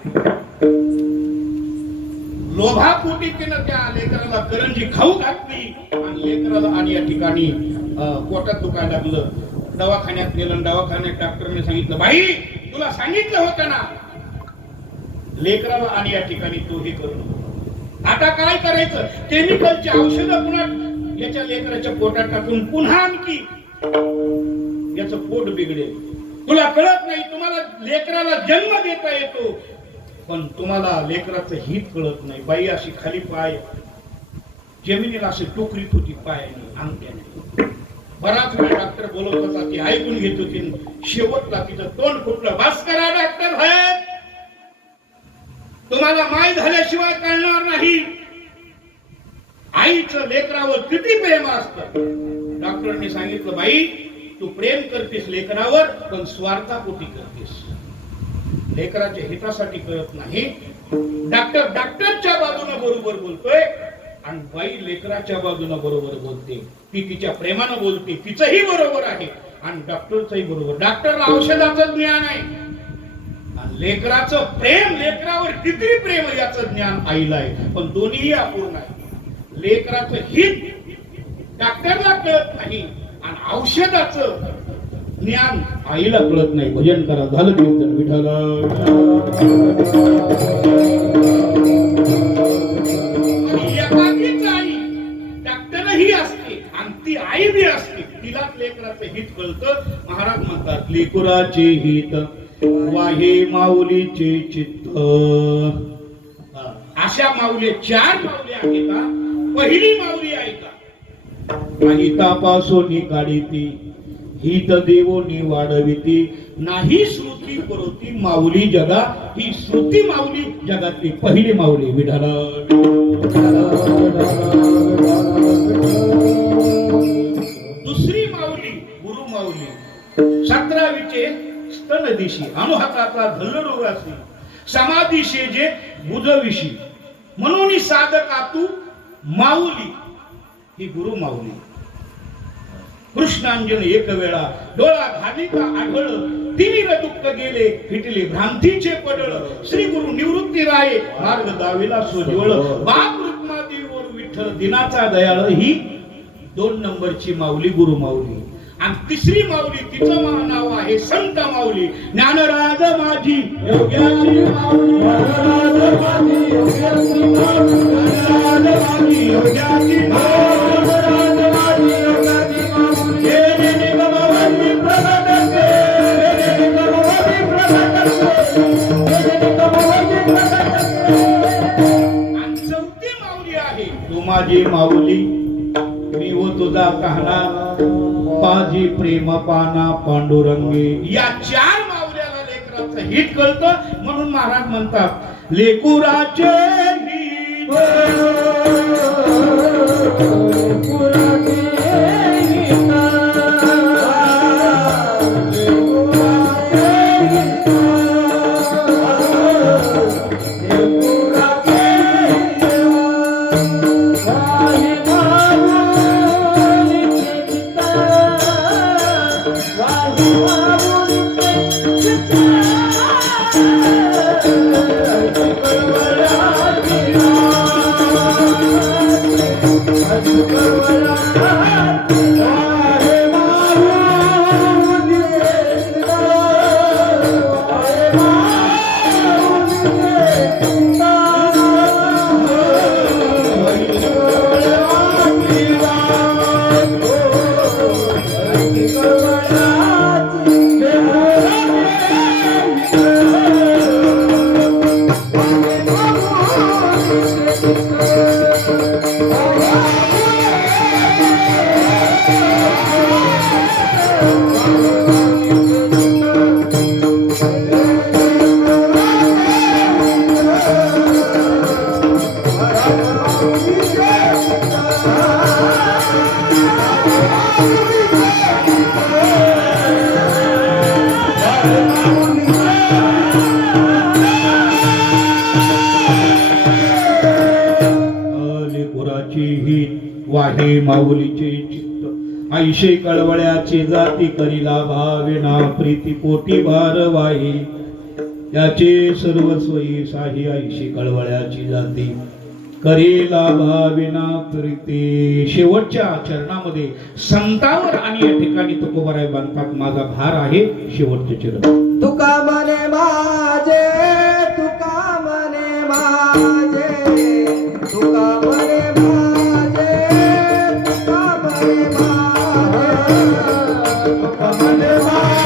लोभापोटी तिनं त्या लेकराला करंजी खाऊ घातली आणि लेकराला आणि या ठिकाणी पोटात दुखायला लागलं. दवाखान्यात गेलं, दवाखान्यात डॉक्टरने सांगितलं, बाई तुला सांगितलं होतं ना लेकराला आणि या ठिकाणी तू हे करू. आता काय करायचं? केमिकलची औषधं पुन्हा याच्या लेकराच्या पोटात टाकून पुन्हा आणखी याचं पोट बिघडेल. तुला कळत नाही, तुम्हाला लेकराला जन्म देता येतो पण तुम्हाला लेकराचं हित कळत नाही. बाई अशी खाली पाय जमिनीला अशी टोकरीत होती पायाने, अंगठ्याने. बराच वेळ डॉक्टर बोलत होता, ती ऐकून घेत होती. शेवटला तिचं तोंड फुटलं, बस करा डॉक्टर साहेब, तुम्हाला माय झाल्याशिवाय कळणार नाही आईचं लेकरावर किती प्रेम असतं. डॉक्टरने सांगितलं, बाई तू प्रेम करतेस लेकरावर पण स्वार्थापोटी करतेस, लेकराच्या हितासाठी करत नाही. डॉक्टर डॉक्टरच्या बाजूने बरोबर बोलतोय आणि बाई लेकराच्या बाजूने बरोबर बोलते. ती तिच्या प्रेमानं बोलते, तिचंही बरोबर आहे आणि डॉक्टरचंही बरोबर. डॉक्टरला औषधाचं ज्ञान आहे आणि लेकराचं प्रेम, लेकरावर किती प्रेम याचं ज्ञान आईला आहे. पण दोन्हीही अपूर्ण आहे. लेकराचं हित डॉक्टरला कळत नाही आणि औषधाचं ज्ञान आईला कळत नाही. भजन करा, झालं कीर्तन विठ्ठल. एकाकीच आई डॉक्टरही असते आणि ती आई बी असते, तिलाच लेकराचं हित कळतं. महाराज म्हणतात, लेकराचे हित वाहे माऊलीचे चित्त. अशा माऊली 4 माऊली आहेत का? पहिली माऊली आहे का? हितापासून काढिती हित देवोनी वाढविती, नाही श्रुती पुरवती माऊली जगा. ही श्रुती माऊली जगातली पहिली माऊली विठ्ठल. माऊली 17वीचे स्तन दिशी अनुहातातला धल्लरोगासी समाधीशे जे बुधविशी म्हणून साधका तू माऊली ही गुरु माऊली. कृष्णांजन एक वेळा डोळा घालिता आढळ तिमिर दुःख गेले फिटले भ्रांतीचे पडळ श्री गुरु निवृत्ती राये मार्ग दाविला सोज्वळ बाप रुक्मादेवीवर विठ्ठल दिनाचा दयाळ ही 2 नंबरची माऊली गुरु माऊली. आणि तिसरी माऊली तिचं नाव आहे संत माऊली. ज्ञानराज माझी योग्याची माऊली ज्ञानराज माझी योग्याची माऊली ज्ञानराज माझी योग्याची माऊली ज्ञानराज माझी योग्याची माऊली हे निगमवती प्रगट के हे निगमवती प्रगट के हे निगमवती प्रगट के. आणि चौथी माऊली आहे तू माझी माऊली मी व तुझा कहना पाजी प्रेम पाना पांडुरंगी. या 4 माऊल्याला लेकराचं हित कळतं म्हणून महाराज म्हणतात लेकुराचे हित वाहे माऊलीचे चित्त ऐशे कळवळ्याची जाती करीला भावेना प्रीती पोटी भार वाही याचे सर्वस्वई साही ऐशे कळवळ्याची जाती करीला भावेना प्रीती. शेवटच्या चरणामध्ये संतावर आणि या ठिकाणी तुकोबाराय बांधतात माझा भार आहे शेवटचे चरण. तुका मने माझे तुका मने माझे तुका मने माझे तुका मने माझे तुका मने माझे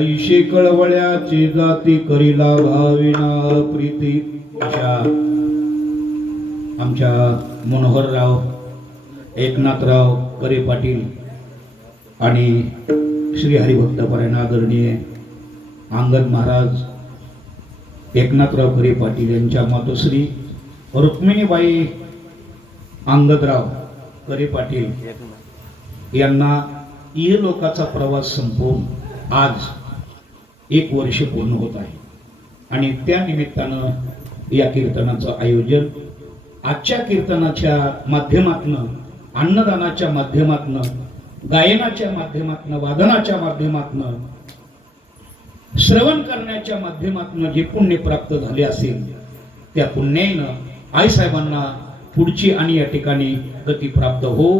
ऐशी कळवळ्याची जाती करीला भाविना प्रीती. अशा आमच्या मनोहरराव एकनाथराव करे पाटील आणि श्री हरिभक्तपरायण आदरणीय अंगद महाराज एकनाथराव करे पाटील यांच्या मातोश्री रुक्मिणीबाई अंगदराव करे पाटील यांना इहलोकाचा प्रवास संपवून आज 1 वर्ष पूर्ण होत आहे आणि त्या निमित्तानं या कीर्तनाचं आयोजन आजच्या कीर्तनाच्या माध्यमातून, अन्नदानाच्या माध्यमातून, गायनाच्या माध्यमातून, वादनाच्या माध्यमातून, श्रवण करण्याच्या माध्यमातून जे पुण्य प्राप्त झाले असेल त्या पुण्यानं आईसाहेबांना पुढची आणि या ठिकाणी गती प्राप्त हो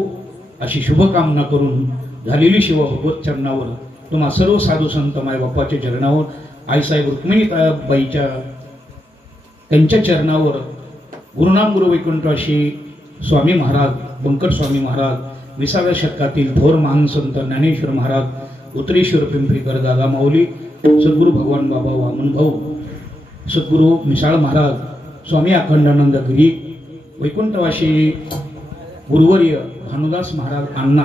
अशी शुभकामना करून झालेली शिवा भगवत चरणावर तुम्हा सर्व साधू संत माय बाप्पाच्या चरणावर आईसाहेब रुक्मिणीबाईच्या त्यांच्या चरणावर गुरुनाम गुरु वैकुंठवासी स्वामी महाराज, बंकट स्वामी महाराज, 20व्या शतकातील थोर महान संत ज्ञानेश्वर महाराज, उत्तरेश्वर पिंपरीकर दादा माऊली, सद्गुरू भगवान बाबा वामन भाऊ, सद्गुरू मिसाळ महाराज, स्वामी अखंडानंद गिरी, वैकुंठवासी गुरुवर्य भानुदास महाराज अण्णा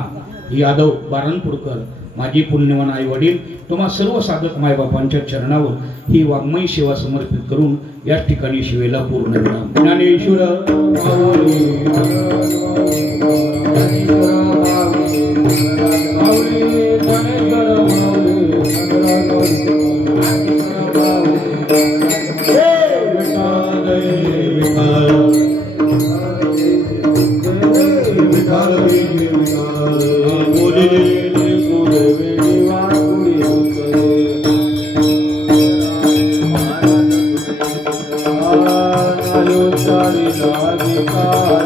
यादव बारणपूरकर, माझी पुण्यवान आई वडील, तुम्हा सर्व साधक मायबापांच्या चरणावर ही वाङ्मयी सेवा समर्पित करून या ठिकाणी शिवेला पूर्ण विराम. ज्ञानेश्वर चाली लागी कार